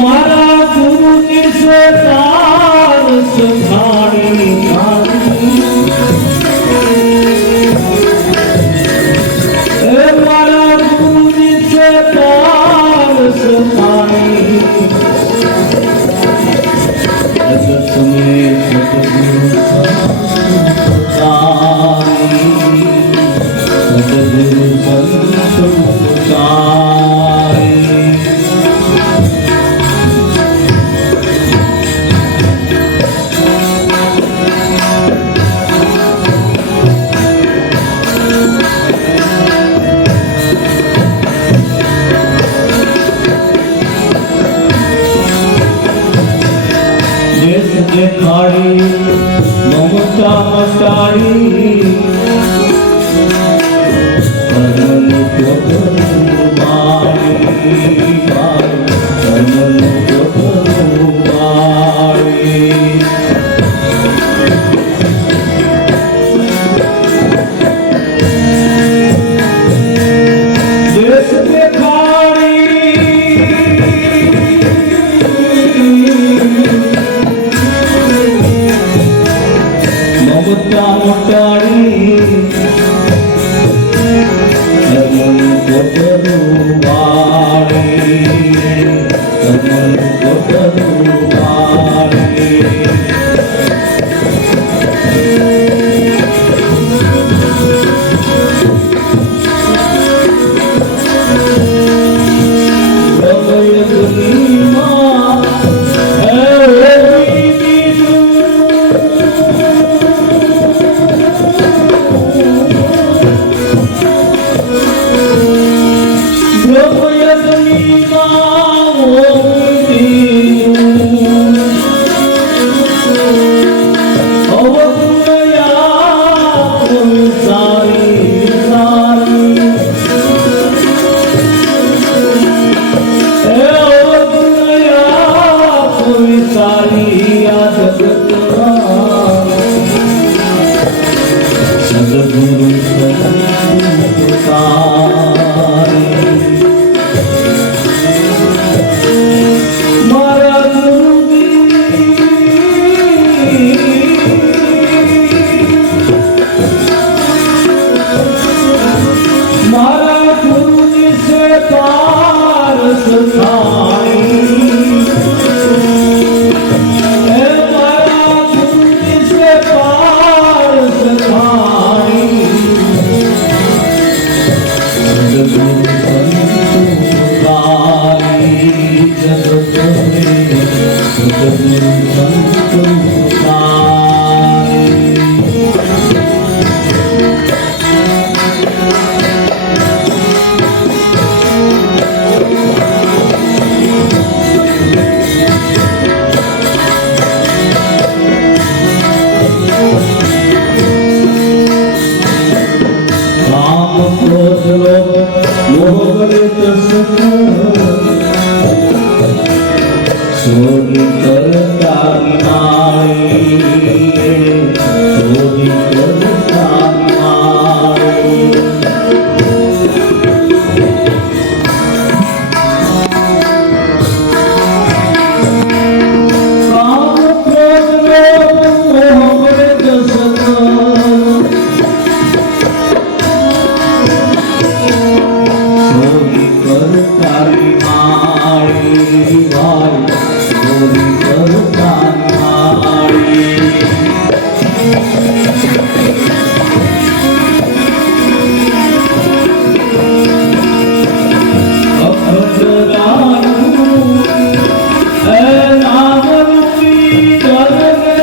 મારા ગુરુની સ્વતાર સંભાળી મારા ગુરુની સ્વતાર સંભાળી. જગત મેં સદગુરુ સદગુરુ સંત ઉપકારે. દેશ દેખાડી મમતા મટાડી, કર્મનું પોતનું બાળી, કર્મનું પોતનું બાળી. ચોરી કરતા વિનાળી ચોરી કરતા વિનાળી કામ ક્રોધનો મોહ જસન ચોરી કરતા વિનાળી ભાઈ ચોરી કરતા વિનાળી અખતરાનું એ નામરૂપી ધરને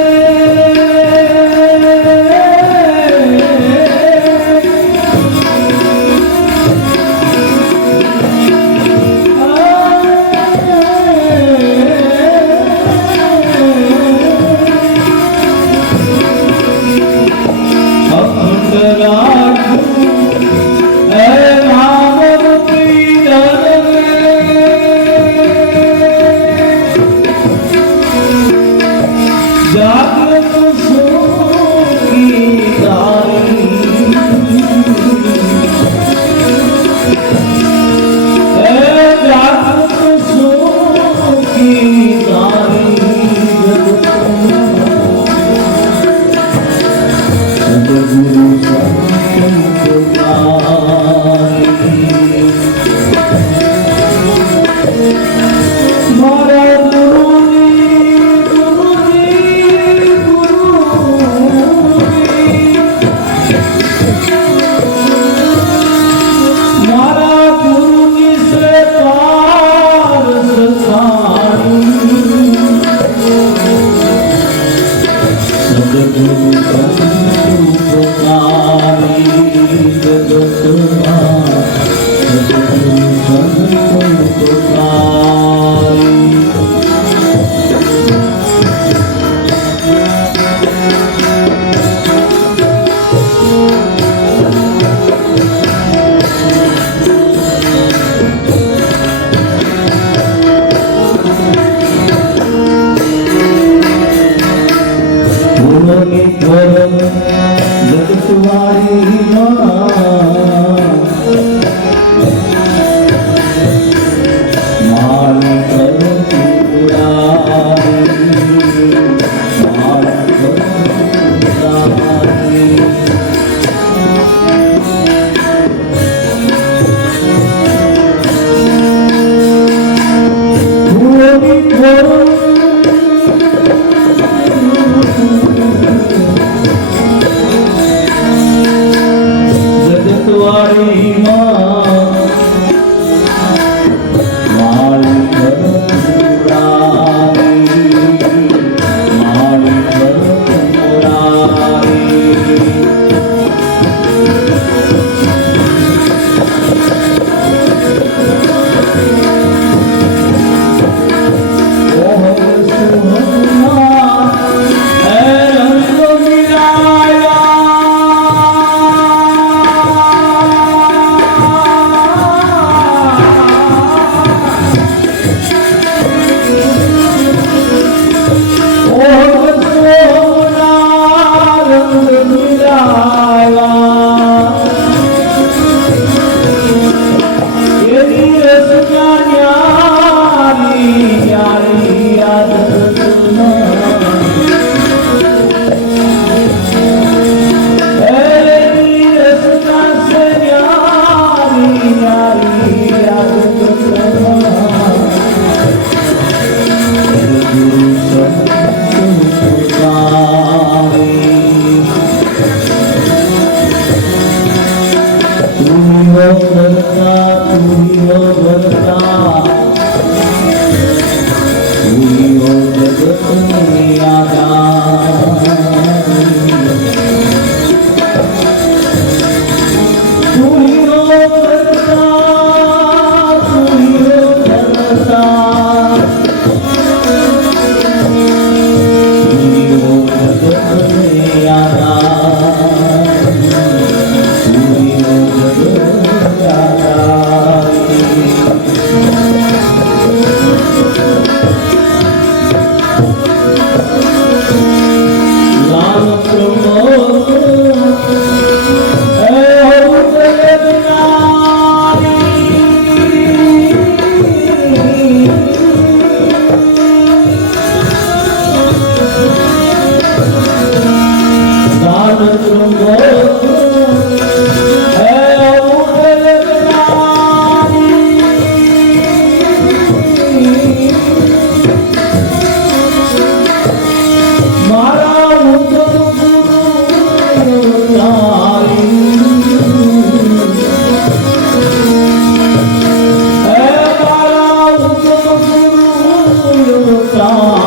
सा